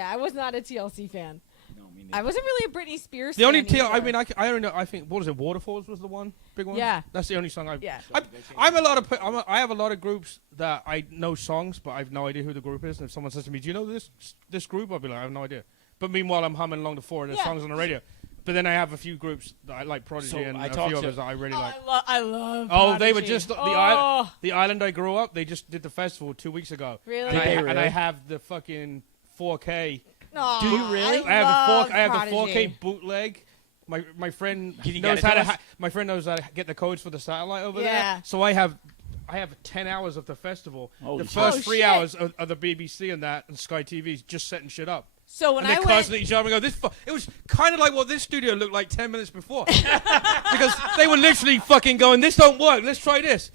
I was not a TLC fan. No, me I wasn't really a Britney Spears The only fan either. I don't know. I think what was it? Waterfalls was the one big one. Yeah. That's the only song I've. Yeah. I have a lot of groups that I know songs, but I have no idea who the group is. And if someone says to me, "Do you know this group?" I'll be like, "I have no idea." But meanwhile, I'm humming along the floor and there's Yeah. songs on the radio. But then I have a few groups that I like, Prodigy So and I a talked few to- others that I really like. I love Oh, they were Prodigy. just Oh, the island I grew up. They just did the festival 2 weeks ago. Really? And, Did I, they and I really? have the fucking 4K. Aw, Do you really? I have the Prodigy. 4K bootleg. My friend Can you knows get it how to to us? my friend knows how to get the codes for the satellite over Yeah. there. So I have 10 hours of the festival. Holy the shit. first Oh, 3 shit. hours of the BBC and that and Sky TV's just setting shit up. So when And I they're went, cursing at each other and go, it was kind of like what this studio looked like 10 minutes before. Because they were literally fucking going, "This don't work, let's try this."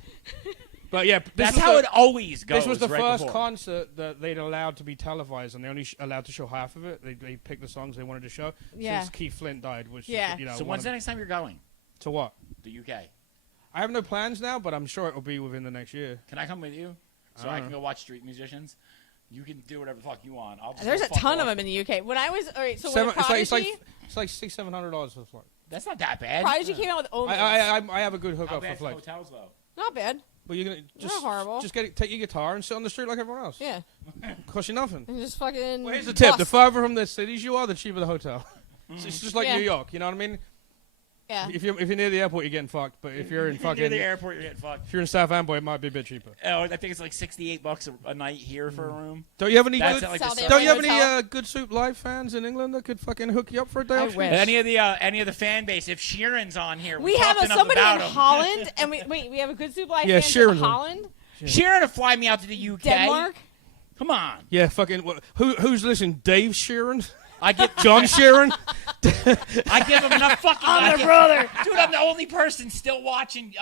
But yeah, That's how it always goes. This was the right first before. concert that they'd allowed to be televised, and they only allowed to show half of it. They picked the songs they wanted to show. Yeah. Since Keith Flint died, which Yeah. you know. So when's the next time you're going? To what? The UK. I have no plans now, but I'm sure it will be within the next year. Can I come with you? So I can go watch street musicians? You can do whatever the fuck you want. I'll just there's go a fuck ton off. of them in the UK. When I was all right, so Seven- when it's like Prodigy, it's like $600-700 for the flight. That's not that bad. Prodigy came out with Omens. I have a good How hookup for bad's the flights. hotels though? Not bad. But you're gonna just horrible. Just take your guitar and sit on the street like everyone else. Yeah, Cost you nothing. and just fucking. Well, here's the tip: bust. the further from the cities you are, the cheaper the hotel. It's just like Yeah. New York. You know what I mean? Yeah. If you're near the airport, you're getting fucked. But if you're in Near fucking the airport, you're getting fucked. if you're in South Amboy, it might be a bit cheaper. Oh, I think it's like $68 a night here for a room. Don't you have any That's good? at like South the Amboy Don't you have any Hotel. Good Soup Live fans in England that could fucking hook you up for a day I off? wish. Any of the fan base, if Sheeran's on here, We have talked enough somebody in about him. Holland, and we have a good soup life Yeah, fans Sharon's in on. Holland, Sheeran to fly me out to the UK. Denmark. Come on. Yeah, fucking. Who's listening? Dave Sheeran, I get John Sheeran. I give him enough fucking. I'm the brother, dude. I'm the only person still watching.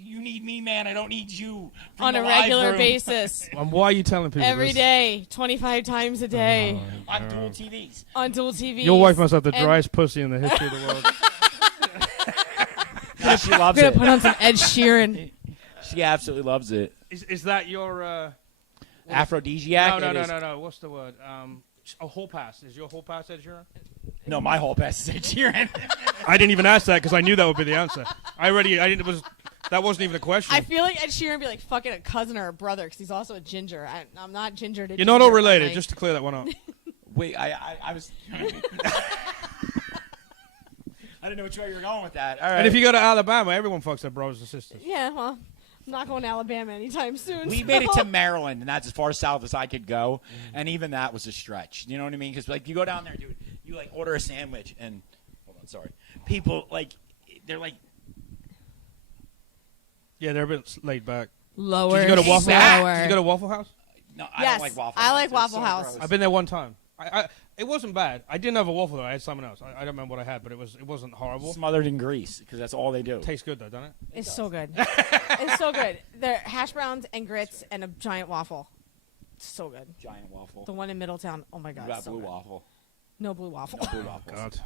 You need me, man. I don't need you. from On the a live regular room. basis, And why are you telling people every this? day, 25 times a day, on dual TVs. on dual TV. Your wife must have the And- driest pussy in the history of the world. Yeah, she loves I'm gonna it. put on some Ed Sheeran. She absolutely loves it. Is that your? Aphrodisiac. it is. No. What's the word? A hall pass. Is your hall pass Ed Sheeran? No, my whole pass is Ed Sheeran. I didn't even ask that because I knew that would be the answer. I That wasn't even a question. I feel like Ed Sheeran would be like fucking a cousin or a brother because he's also a ginger. I'm not ginger to You're not all ginger, related, like- just to clear that one up. Wait, I was. I didn't know which way you were going with that. All right. And if you go to Alabama, everyone fucks their brothers and sisters. Yeah, well, I'm not going to Alabama anytime soon. we so- made it to Maryland, and that's as far south as I could go, and even that was a stretch. You know what I mean? Because like you go down there, dude, you like order a sandwich, and hold on, sorry, people like they're like. Yeah, they're a bit laid back. Lower. Did you go to Waffle Exact. House? Did you go to Waffle House? No, I Yes, don't like Waffle I House. like It's Waffle so House. gross. I've been there one time. It wasn't bad. I didn't have a waffle though. I had something else. I don't remember what I had, but it wasn't horrible. Smothered in grease because that's all they do. Tastes good though, doesn't it? It's so good. It's so good. They're hash browns and grits and a giant waffle. It's so good. Giant waffle. The one in Middletown. Oh my What god. about so blue good. waffle? No blue waffle. Blue waffles. God.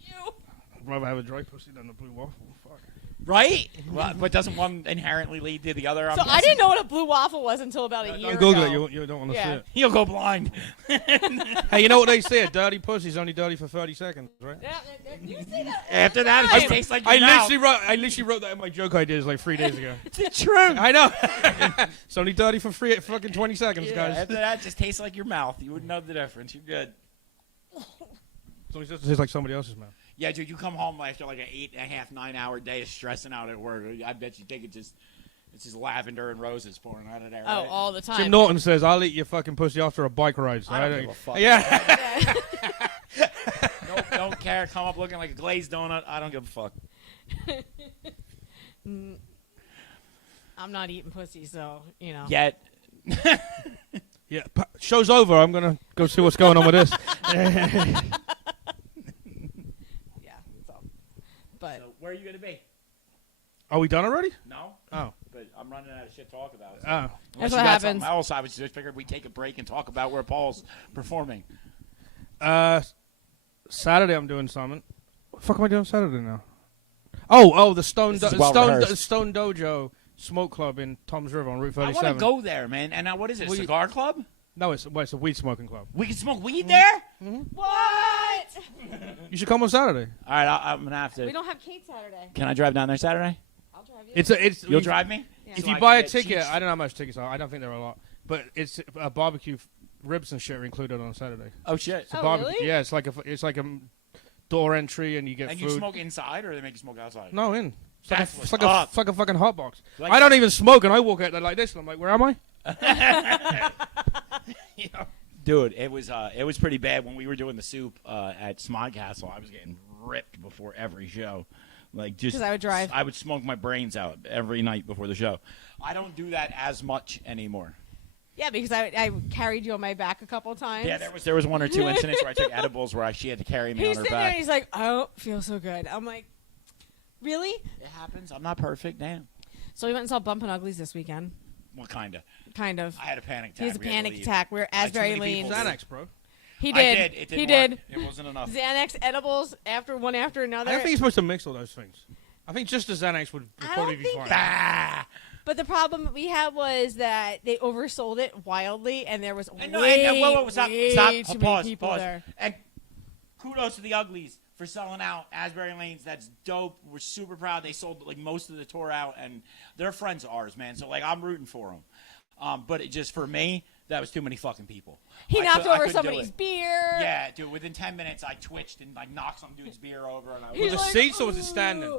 You. I'd rather have a dry pussy than a blue waffle. Fuck. Right? Well, but doesn't one inherently lead to the other? I'm So I guessing? didn't know what a blue waffle was until about a year Don't Google ago. it. You don't want to Yeah. see it. You'll go blind. Hey, you know what they say? A dirty pussy's only dirty for 30 seconds, right? Yeah, you say that. After that, it just tastes like your I mouth. literally wrote that in my joke ideas like 3 days ago. It's the truth. I know. It's only dirty for fucking 20 seconds, Yeah, guys. after that, it just tastes like your mouth. You wouldn't know the difference. You're good. It's only tastes like somebody else's mouth. Yeah, dude, you come home after like an 8.5, 9 hour day of stressing out at work. I bet you think it's just lavender and roses pouring out of there. Oh, right? all the time. Jim Norton says, "I'll eat your fucking pussy after a bike ride." So I don't give a fuck. Yeah. Yeah. Don't care. Come up looking like a glazed donut. I don't give a fuck. I'm not eating pussy, so you know. Yet. Yeah. Show's over. I'm gonna go see what's going on with this. Yeah. So, but So where are you gonna be? Are we done already? No. Oh. But I'm running out of shit to talk about. So. Oh. Unless That's you what got happens. something else, I was just figured we'd take a break and talk about where Paul's performing. Saturday I'm doing something. What the fuck am I doing Saturday now? Oh, the Stone This is well rehearsed. Stone Dojo Smoke Club in Toms River on Route I 37. want to go there, man. And now what is it? Well, you- Cigar club? No, it's a weed smoking club. We can smoke weed there? what? You should come on Saturday. All right, I'm gonna have to. We don't have Kate Saturday. Can I drive down there Saturday? I'll drive you. It's You'll drive me? If So you I buy can a get ticket, cheeks? I don't know how much tickets are. I don't think there are a lot, but it's a barbecue. Ribs and shit are included on Saturday. Oh shit! It's a Oh, barbecue. really? Yeah, it's like a door entry, and you get And food. you smoke inside, or they make you smoke outside? No, in. It's like, That's it's what's like up. it's like a fucking hot box. Like I don't even smoke, and I walk out there like this, and I'm like, where am I? Dude, it was pretty bad when we were doing the soup at Smod Castle. I was getting ripped before every show, like just 'Cause I would drive. I would smoke my brains out every night before the show. I don't do that as much anymore. Yeah, because I carried you on my back a couple times. Yeah, there was one or two incidents where I took edibles where she had to carry me He's on her sitting there and back. he's like, I don't feel so good. I'm like, really? It happens. I'm not perfect, damn. So we went and saw Bumpin' Uglies this weekend. What kinda? Kind of. I had a panic attack. He has a We had to panic leave. attack. We're at I had too Asbury many people. Lanes. Xanax, bro. He I did. did. It didn't He did. work. It wasn't enough. Xanax edibles one after I another. don't think you're supposed to mix all those things. I think just the Xanax would I probably don't be think fine. Ah! But the problem we had was that they oversold it wildly, and there was And no, way, and whoa, stop, way stop, too pause, many people pause. there. And kudos to the Uglies for selling out Asbury Lanes. That's dope. We're super proud. They sold like most of the tour out, and they're friends of ours, man. So like, I'm rooting for them. But it just for me, that was too many fucking people. He I knocked couldn't over do somebody's it. beer. Yeah, dude. Within 10 minutes, I twitched and like knocked some dude's beer over, and I He's Was it like, seats or was it "Ooh." standing?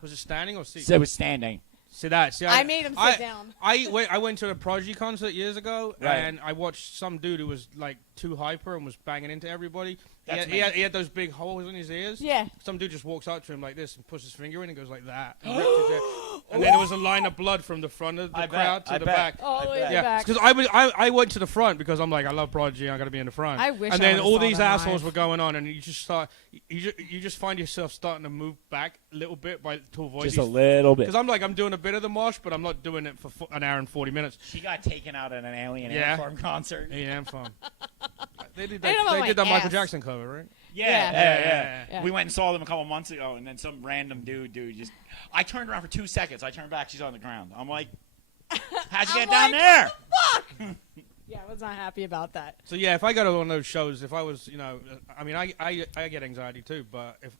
Was it standing or seats? So it was standing. See that? See, I made him sit down. I went to a Prodigy concert years ago, Right. and I watched some dude who was like too hyper and was banging into everybody. That's He me. had those big holes in his ears. Yeah. Some dude just walks up to him like this and puts his finger in and goes like that. And, ripped his ear. And then there was a line of blood from the front of the I bet, crowd to I the bet. back. All the way to the Yeah, back. because I went to the front because I'm like, I love Prodigy, I got to be in the front. I wish And I then would've all saw these them assholes live. were going on, and you just find yourself starting to move back a little bit to avoid Just these. a little bit. Because I'm doing a bit of the mosh, but I'm not doing it for an hour and 40 minutes. She got taken out at an Alien Yeah. Ant Farm concert. A&M fun. They did I that, don't know they my did that Michael ass. Jackson cover, right? Yeah. Yeah. We went and saw them a couple months ago, and then some random dude just. I turned around for 2 seconds. I turned back. She's on the ground. I'm like, how'd you I'm get down like, there? Yeah, I was not happy about that. So yeah, if I go to one of those shows, if I was, I mean, I get anxiety too, but if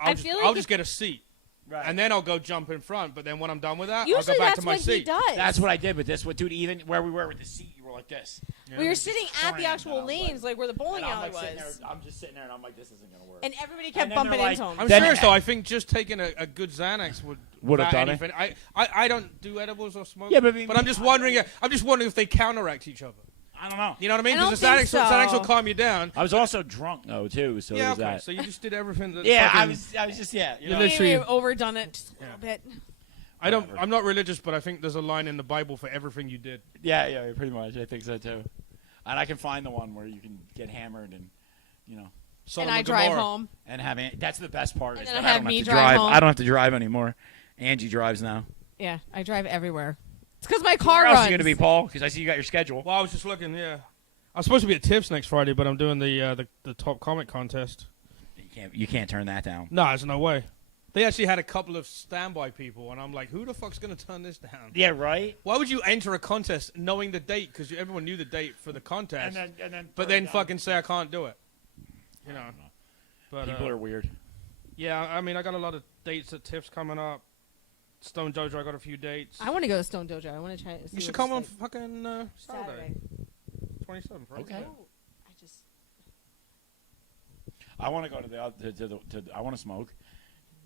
I feel like I'll if- just get a seat Right. and then I'll go jump in front. But then when I'm done with that, I'll Usually go back that's to my what he seat. does. That's what I did with this one, dude. Even where we were with the seat, you were like this. We were sitting at the crying, actual and I was lanes, like where the bowling and I'm, alley like, sitting was. there, I'm just sitting there, and I'm like, this isn't gonna work. And everybody kept then bumping they're into like- him. I'm Then- serious though. I think just taking a good Xanax would Would've without done it? anything. I don't do edibles or smoke. Yeah, but I mean, I'm just wondering. I'm just wondering if they counteract each other. I don't know. You know what I mean? I don't Because the think Xanax so. will calm you down. I was also drunk though too, so Yeah, was okay. that. So you just did everything. That Yeah, I fucking- was just You You know, literally- Maybe we've overdone it just a little bit. I don't. Whatever. I'm not religious, but I think there's a line in the Bible for everything you did. yeah, pretty much. I think so too. And I can find the one where you can get hammered and, you know, Sodom And I and drive Gomorrah. home. and have that's the best part. And Is then that have I don't me have to drive drive. home. I don't have to drive anymore. Angie drives now. Yeah, I drive everywhere. It's because my Where car else runs. is going to be, Paul? Because I see you got your schedule. Well, I was just looking. Yeah, I'm supposed to be at Tips next Friday, but I'm doing the top comic contest. You can't turn that down. No, there's no way. They actually had a couple of standby people, and I'm like, who the fuck's gonna turn this down? Yeah, right. Why would you enter a contest knowing the date? Because everyone knew the date for the contest, And then but then fucking say I can't do it. You know. But people are weird. yeah, I mean, I got a lot of dates at Tips coming up. Stone Dojo, I got a few dates. I want to go to Stone Dojo. I want to try. You should come on fucking Saturday, Saturday. 27th, right? Okay. Yeah. Oh, I just. I want to go to I want to smoke.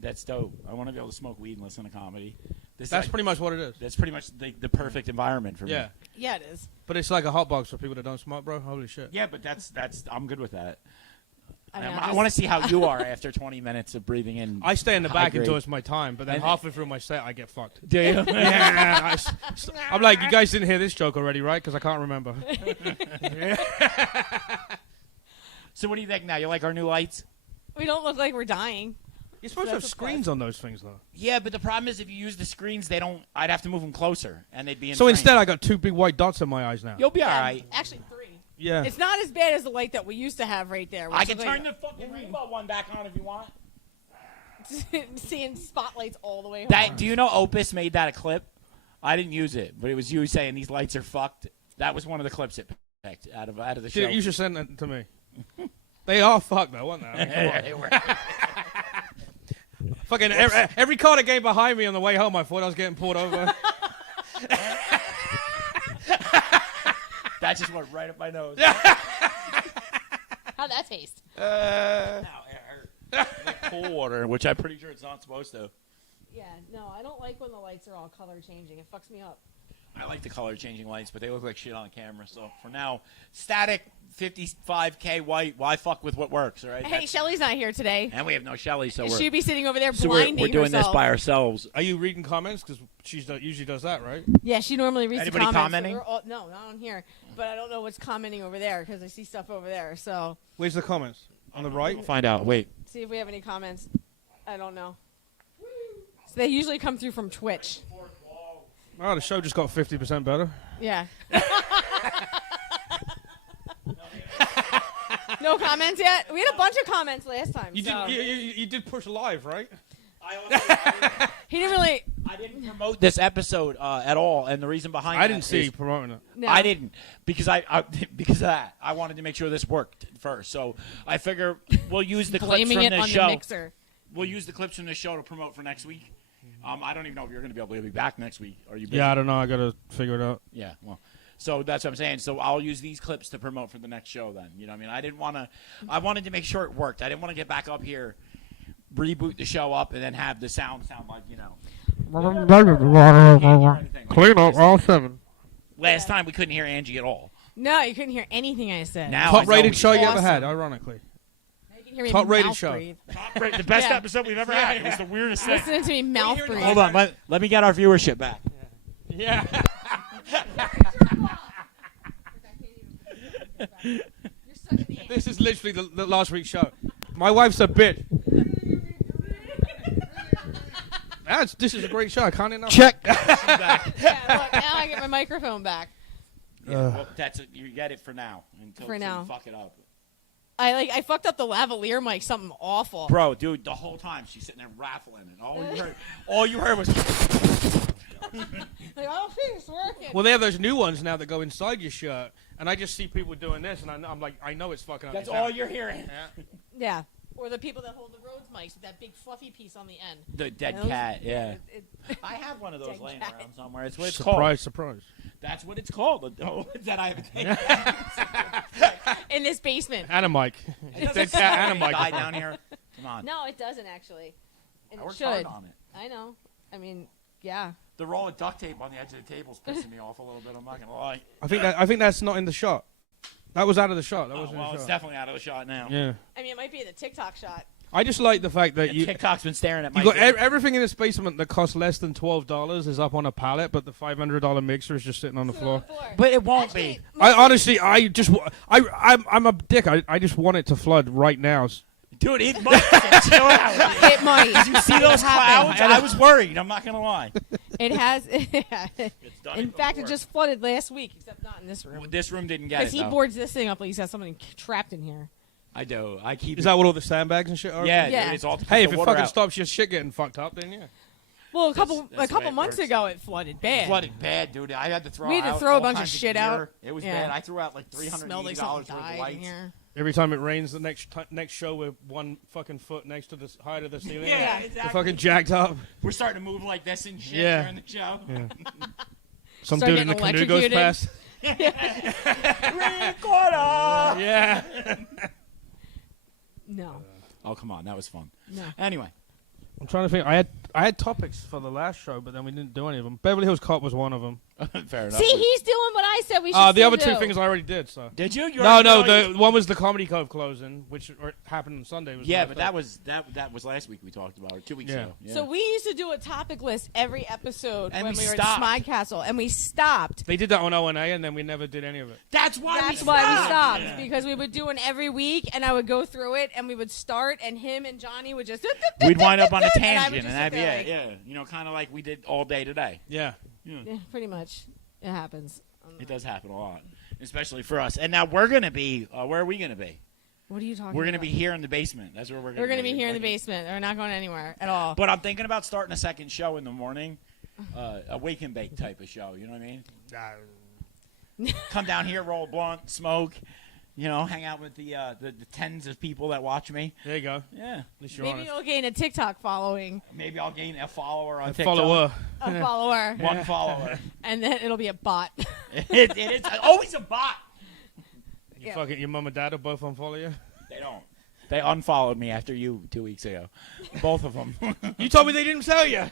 That's dope. I want to be able to smoke weed and listen to comedy. That's pretty much what it is. That's pretty much the perfect environment for me. Yeah, Yeah, it is. but it's like a hot box for people that don't smoke, bro. Holy shit. Yeah, but that's I'm good with that. I mean, I want to see how you are after 20 minutes of breathing in. I stay in the high back grade. until it's my time, but then And- halfway through my set, I get fucked. Do you? Yeah, I'm like, you guys didn't hear this joke already, right? Because I can't remember. So what do you think now? You like our new lights? We don't look like we're dying. You're supposed to have That's a screens on those things, though. Yeah, but the problem is if you use the screens, they don't. I'd have to move them closer, and they'd be in So frame. instead, I got two big white dots in my eyes now. You'll be all right. Actually, 3. Yeah. It's not as bad as the light that we used to have right there. I can turn the fucking rainbow one back on if you want. seeing spotlights all the way home. That do you know Opus made that a clip? I didn't use it, but it was you saying these lights are fucked. That was one of the clips it picked out of the show. Dude, you should send that to me. They are fucked, though, aren't they? I mean, come on. Yeah, they were. Fucking every car that came behind me on the way home, I thought I was getting pulled over. That just went right up my nose. How'd that taste? No, it hurt. Like cool water, which I'm pretty sure it's not supposed to. Yeah, no, I don't like when the lights are all color changing. It fucks me up. I like the color changing lights, but they look like shit on camera. So for now, static 55K white. Why fuck with what works, all right? Hey, Shelly's not here today. And we have no Shelly, so She'd be sitting over there we're blinding doing this herself. by ourselves. Are you reading comments? Because she usually does that, right? Yeah, she normally reads Anybody the comments. commenting? No, not on here. But I don't know what's commenting over there because I see stuff over there. So Where's the comments? On the right? We'll find out. Wait. see if we have any comments. I don't know. So they usually come through from Twitch. Oh, the show just got 50% better. Yeah. No comments yet? We had a bunch of comments last time. You so. you did push live, right? He didn't really. I didn't promote this episode at all, and the reason behind I that didn't see is- you promoting it. No. I didn't because I because of that. I wanted to make sure this worked first. So I figure we'll use the clips Blaming from it this on show. the mixer. We'll use the clips from this show to promote for next week. I don't even know if you're going to be able to be back next week. Are you busy? Yeah, I don't know. I got to figure it out. Yeah, well, so that's what I'm saying. So I'll use these clips to promote for the next show then. You know what I mean? I didn't want to – I wanted to make sure it worked. I didn't want to get back up here, reboot the show up, and then have the sound like, you know. Clean up all 7. Last time we couldn't hear Angie at all. No, you couldn't hear anything I said. Now I Top know rated we- show you ever Awesome. had, ironically. You can hear me Top rated mouth show. breathe. The best Yeah. episode we've ever had. It was the weirdest thing. Listening to me mouth breathe. Hold on. Let me get our viewership back. Yeah. You're such an ass. This is literally the last week's show. My wife's a bitch. This is a great show. I can't enough. Check. Yeah, look, now I get my microphone back. Well, you get it for now. Until For now. you fuck it up. I fucked up the lavalier mic, something awful. Bro, dude, the whole time she's sitting there raffling, and all you heard was. Like, I don't think it's working. Well, they have those new ones now that go inside your shirt, and I just see people doing this, and I'm like, I know it's fucking up. That's your all sound. you're hearing. Yeah. Or the people that hold the Rhodes mics with that big fluffy piece on the end. The dead Those- cat, yeah. it- I have one of those Dead laying cat. around somewhere. It's what it's Surprise, called. surprise. That's what it's called. Oh, that I haven't taken. in this basement. And a mic. Dead cat and a mic. Guy down here. Come on. No, it doesn't actually. And I it worked should. hard on it. I know. I mean, yeah. The roll of duct tape on the edge of the table is pissing me off a little bit. I'm not gonna lie. I think that's not in the shot. That was out of the shot. That Oh, wasn't well, in the it's shot. definitely out of the shot now. Yeah. I mean, it might be the TikTok shot. I just like the fact that And you TikTok's been staring at my. you got face. everything in this basement that costs less than $12 is up on a pallet, but the $500 mixer is just sitting on the floor. But it won't Actually, be. I honestly, I'm a dick. I just want it to flood right now. Dude, it might. Chill out. it might. Did you see those happened. clouds? I was worried. I'm not gonna lie. It has. It's done In it fact, it before. just flooded last week, except not in this room. This room didn't get Because it. he though. boards this thing up like he's got something trapped in here. I do. I keep. Is that what all the sandbags and shit are? Yeah, Yeah. Dude, it's all. to Hey, keep if the it water fucking out. stops your shit getting fucked up, then yeah. Well, That's the way it months works. ago, it flooded bad. Flooded bad, dude. I had to throw. We had to out throw a all bunch of kinds shit gear. out. It was Yeah. bad. I threw out like Smelled like $380 something worth of died in lights. here. Every time it rains, the next show we're one fucking foot next to the height of the ceiling. Yeah, We're exactly. fucking jacked up. We're starting to move like this and shit Yeah. during the show. Some Start dude in the getting canoe goes electrocuted. past. Recorder! Yeah. No. Oh come on, that was fun. No. Anyway, I'm trying to think. I had topics for the last show, but then we didn't do any of them. Beverly Hills Cop was one of them. fair enough. See, he's doing what I said we should The other still two do. things I already did. So. Did you? You No, already- the one was the Comedy Cove closing, which happened on Sunday. Was Yeah, last but day. that was last week we talked about, or 2 weeks Yeah. ago. Yeah. So we used to do a topic list every episode And when we we were stopped. at Smodcastle, and we stopped. They did that on O&A, and then we never did any of it. that's why That's we why we stopped. stopped, because we would do one every week, and I would go through it, and we would start, and him and Johnny would just We'd wind up on a and I would tangent, just and sit that'd be there it. Yeah, you know, kind of like we did all day today. Yeah. Yeah, pretty much. It happens. It does happen a lot, especially for us. And now we're gonna be. Where are we gonna be? What are you talking We're gonna about? be here in the basement. That's where we're gonna. We're gonna be here in the Like- basement. We're not going anywhere at all. But I'm thinking about starting a second show in the morning, a wake and bake type of show. You know what I mean? Come down here, roll a blunt, smoke. You know, hang out with the tens of people that watch me. There you go. Yeah, At least you're Maybe honest. you'll gain a TikTok following, maybe I'll gain a follower on A TikTok. follower. a follower, One follower. and then it'll be a bot. It is always a bot. Yeah. Fucking your mum and dad will both unfollow you. They don't. They unfollowed me after you 2 weeks ago. Both of them. You told me they didn't tell you.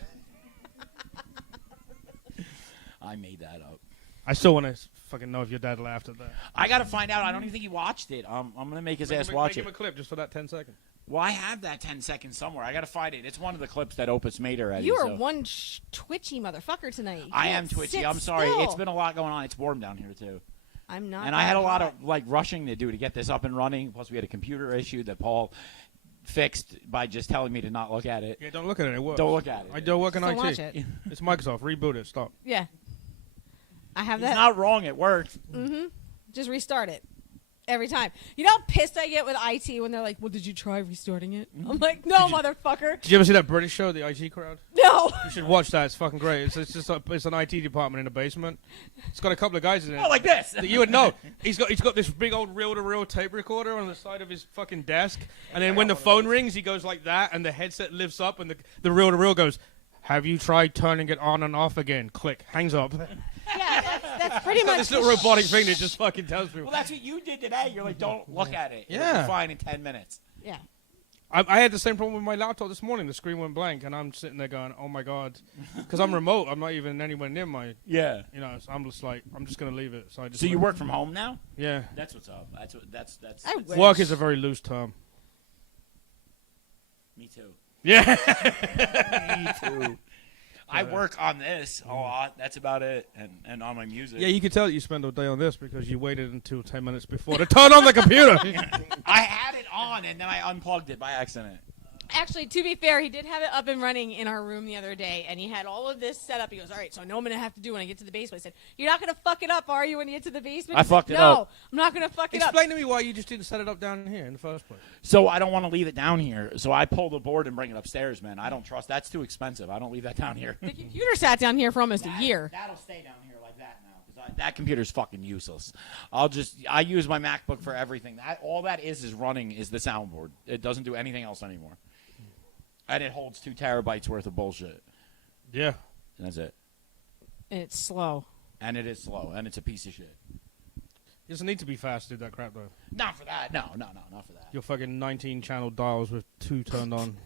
I made that up. I still want to fucking know if your dad laughed at that. I got to find out. I don't even think he watched it. I'm going to make his ass watch Make it. him a clip just for that 10 seconds. Well, I have that 10 seconds somewhere. I got to find it. It's one of the clips that Opus made already. You are so. one twitchy motherfucker tonight. You I can't am twitchy. sit I'm sorry. still. It's been a lot going on. It's warm down here, too. I'm not. And I had a lot hot. of like rushing to do to get this up and running. Plus, we had a computer issue that Paul fixed by just telling me to not look at it. Yeah, don't look at it. It works. Don't look at it. I don't work in Don't IT. watch it. It's Microsoft. Reboot it. Stop. Yeah. I have He's that. not wrong. It worked. Just restart it every time. You know how pissed I get with IT when they're like, "Well, did you try restarting it?" I'm like, "No, motherfucker, Did you ever see that British show, The IT Crowd? no." You should watch that. It's fucking great. It's just it's an IT department in a basement. It's got a couple of guys in it. Oh, like this. that you would know. He's got this big old reel-to-reel tape recorder on the side of his fucking desk, and then when the phone rings, he goes like that, and the headset lifts up, and the reel-to-reel goes, "Have you tried turning it on and off again?" Click. Hangs up. Yeah, that's pretty much This little robotic thing that just fucking tells people. Well, that's what you did today. You're like, don't look at it. It'll Yeah. be fine in 10 minutes. Yeah. I had the same problem with my laptop this morning. The screen went blank, and I'm sitting there going, "Oh my god," because I'm remote. I'm not even anywhere near my, Yeah. So I'm just like, I'm just gonna leave it. So I just. So you work from home now? Yeah. That's what's up. That's. I wish. Work is a very loose term. Me too. Yeah. Me too. I work on this a lot. That's about it, and on my music. Yeah, you can tell that you spend all day on this because you waited until 10 minutes before to turn on the computer. I had it on, and then I unplugged it by accident. Actually, to be fair, he did have it up and running in our room the other day, and he had all of this set up. He goes, "All right, so I know I'm going to have to do when I get to the basement." I said, "You're not going to fuck it up, are you, when you get to the basement?" I He said, fucked it no, up. I'm not going to fuck it up. Explain to me why you just didn't set it up down here in the first place. So I don't want to leave it down here. So I pull the board and bring it upstairs, man. I don't trust. That's too expensive. I don't leave that down here. The computer sat down here for almost a year. That'll stay down here like that now because That computer's fucking useless. I use my MacBook for everything. All that is running is the soundboard. It doesn't do anything else anymore. And it holds 2 terabytes worth of bullshit. Yeah. And that's it. It's slow. And it is slow. And it's a piece of shit. It doesn't need to be fast to do that crap, though. Not for that. No, not for that. Your fucking 19-channel dials with 2 turned on.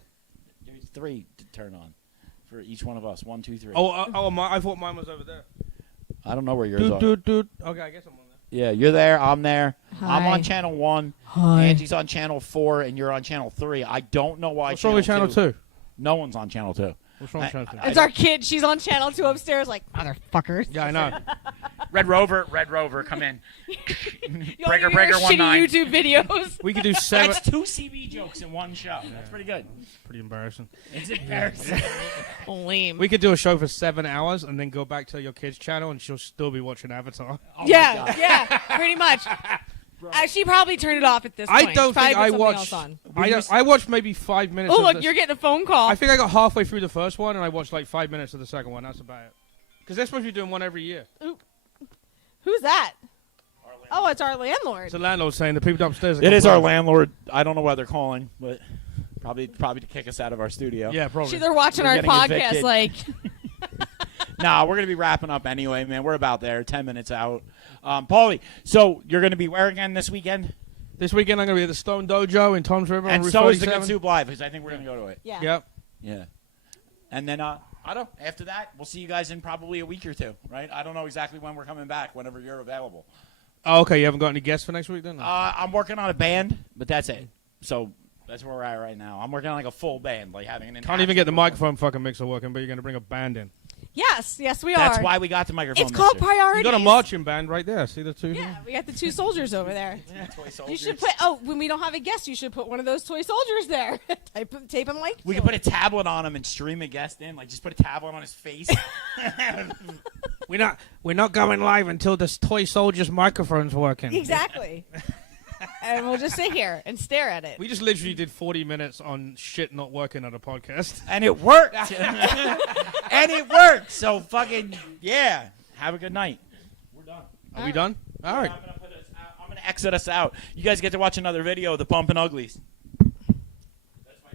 There's 3 to turn on for each one of us. 1, 2, 3. I thought mine was over there. I don't know where yours are. Okay, I guess I'm on there. Yeah, you're there. I'm there. Hi. I'm on channel 1. Hi. Angie's on channel 4, and you're on channel 3. I don't know why. What's wrong with channel 2? No one's on channel 2. What's wrong with channel 2? It's our kid. She's on channel 2 upstairs, like motherfuckers. Yeah, I know. Red Rover, come in. You Breaker, only hear Breaker, shitty 19. YouTube videos. We could do 7. That's 2 CB jokes in one show. That's pretty good. Pretty embarrassing. It's embarrassing. Lame. We could do a show for 7 hours and then go back to your kid's channel and she'll still be watching Avatar. Oh my yeah, God. yeah, pretty much. She probably turned it off at this point. I don't think I watched. I watched maybe 5 minutes. Oh, look, you're getting a phone call. I think I got halfway through the first one and I watched like 5 minutes of the second one. That's about it. Because they're supposed to be doing one every year. Who's that? Oh, it's our landlord. It's the landlord saying the people upstairs. It is our landlord. I don't know why they're calling, but probably to kick us out of our studio. Yeah, probably. They're watching We're our getting podcast evicted. like. Nah, we're going to be wrapping up anyway, man. We're about there, 10 minutes out. Paulie, so you're going to be where again this weekend? This weekend I'm going to be at the Stone Dojo in Toms River. And on Route so is the 47. Good Soup Live, because I think we're going to go to it. Yeah. Yep. Yeah. And then, I don't know, after that, we'll see you guys in probably a week or 2, right? I don't know exactly when we're coming back, whenever you're available. Oh, okay. You haven't got any guests for next week then? I'm working on a band, but that's it. So that's where we're at right now. I'm working on like a full band, like having an Can't even get the microphone fucking mixer working, but you're going to bring a band in. Yes, we are. That's why we got the microphone. It's called mixer. Priorities. You got a marching band right there. See the 2? Yeah, we got the 2 soldiers over there. Yeah, toy You soldiers. should put. When we don't have a guest, you should put one of those toy soldiers there. Tape him like. We could put a tablet on him and stream a guest in. Like, just put a tablet on his face. We're not going live until this toy soldier's microphone's working. Exactly. And we'll just sit here and stare at it. We just literally did 40 minutes on shit not working on a podcast. And it worked. And it worked. So fucking, yeah. Have a good night. We're done. Are we done? All right. I'm going to exit us out. You guys get to watch another video of the Bumpin' Uglies. That's my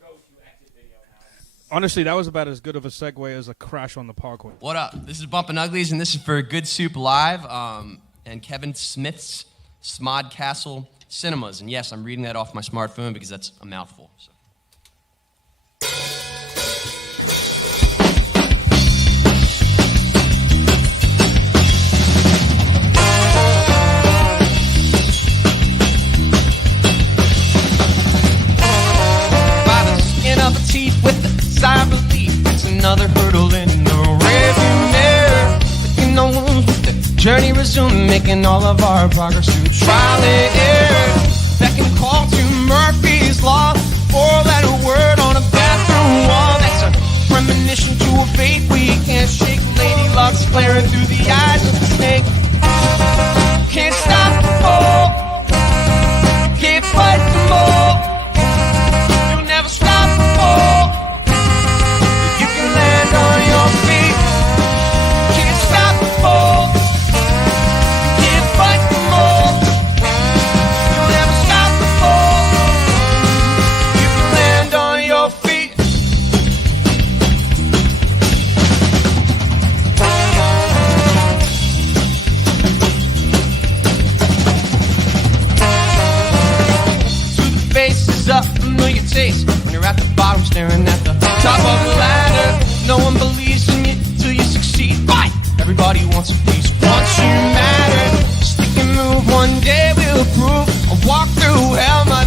go-to exit video now. Honestly, that was about as good of a segue as a crash on the parkway. What up? This is Bumpin' Uglies, and this is for Good Soup Live and Kevin Smith's Smod Castle Cinemas. And yes, I'm reading that off my smartphone because that's a mouthful. So. By the skin of the teeth with the sigh of relief, it's another hurdle in the rearview mirror. Licking the wounds with the journey resumed, making all of our progress through trial and error. Beck and call to Murphy's Law, 4-letter word on a bathroom wall. That's a premonition to a fate we can't shake. Lady Luck's flaring through the eyes of the snake. Can't stop the fall, can't fight the more. You'll never stop the fall. You can land on your feet. Can't stop the fall. You can't fight the more. You'll never stop the fall. You can land on your feet. To the faces up, familiar taste. When you're at the bottom, staring at the top of the ladder. No one believes in you till you succeed. Fight! Everybody wants a piece once you matter. Stick and move, one day we'll prove. I'll walk through hell, my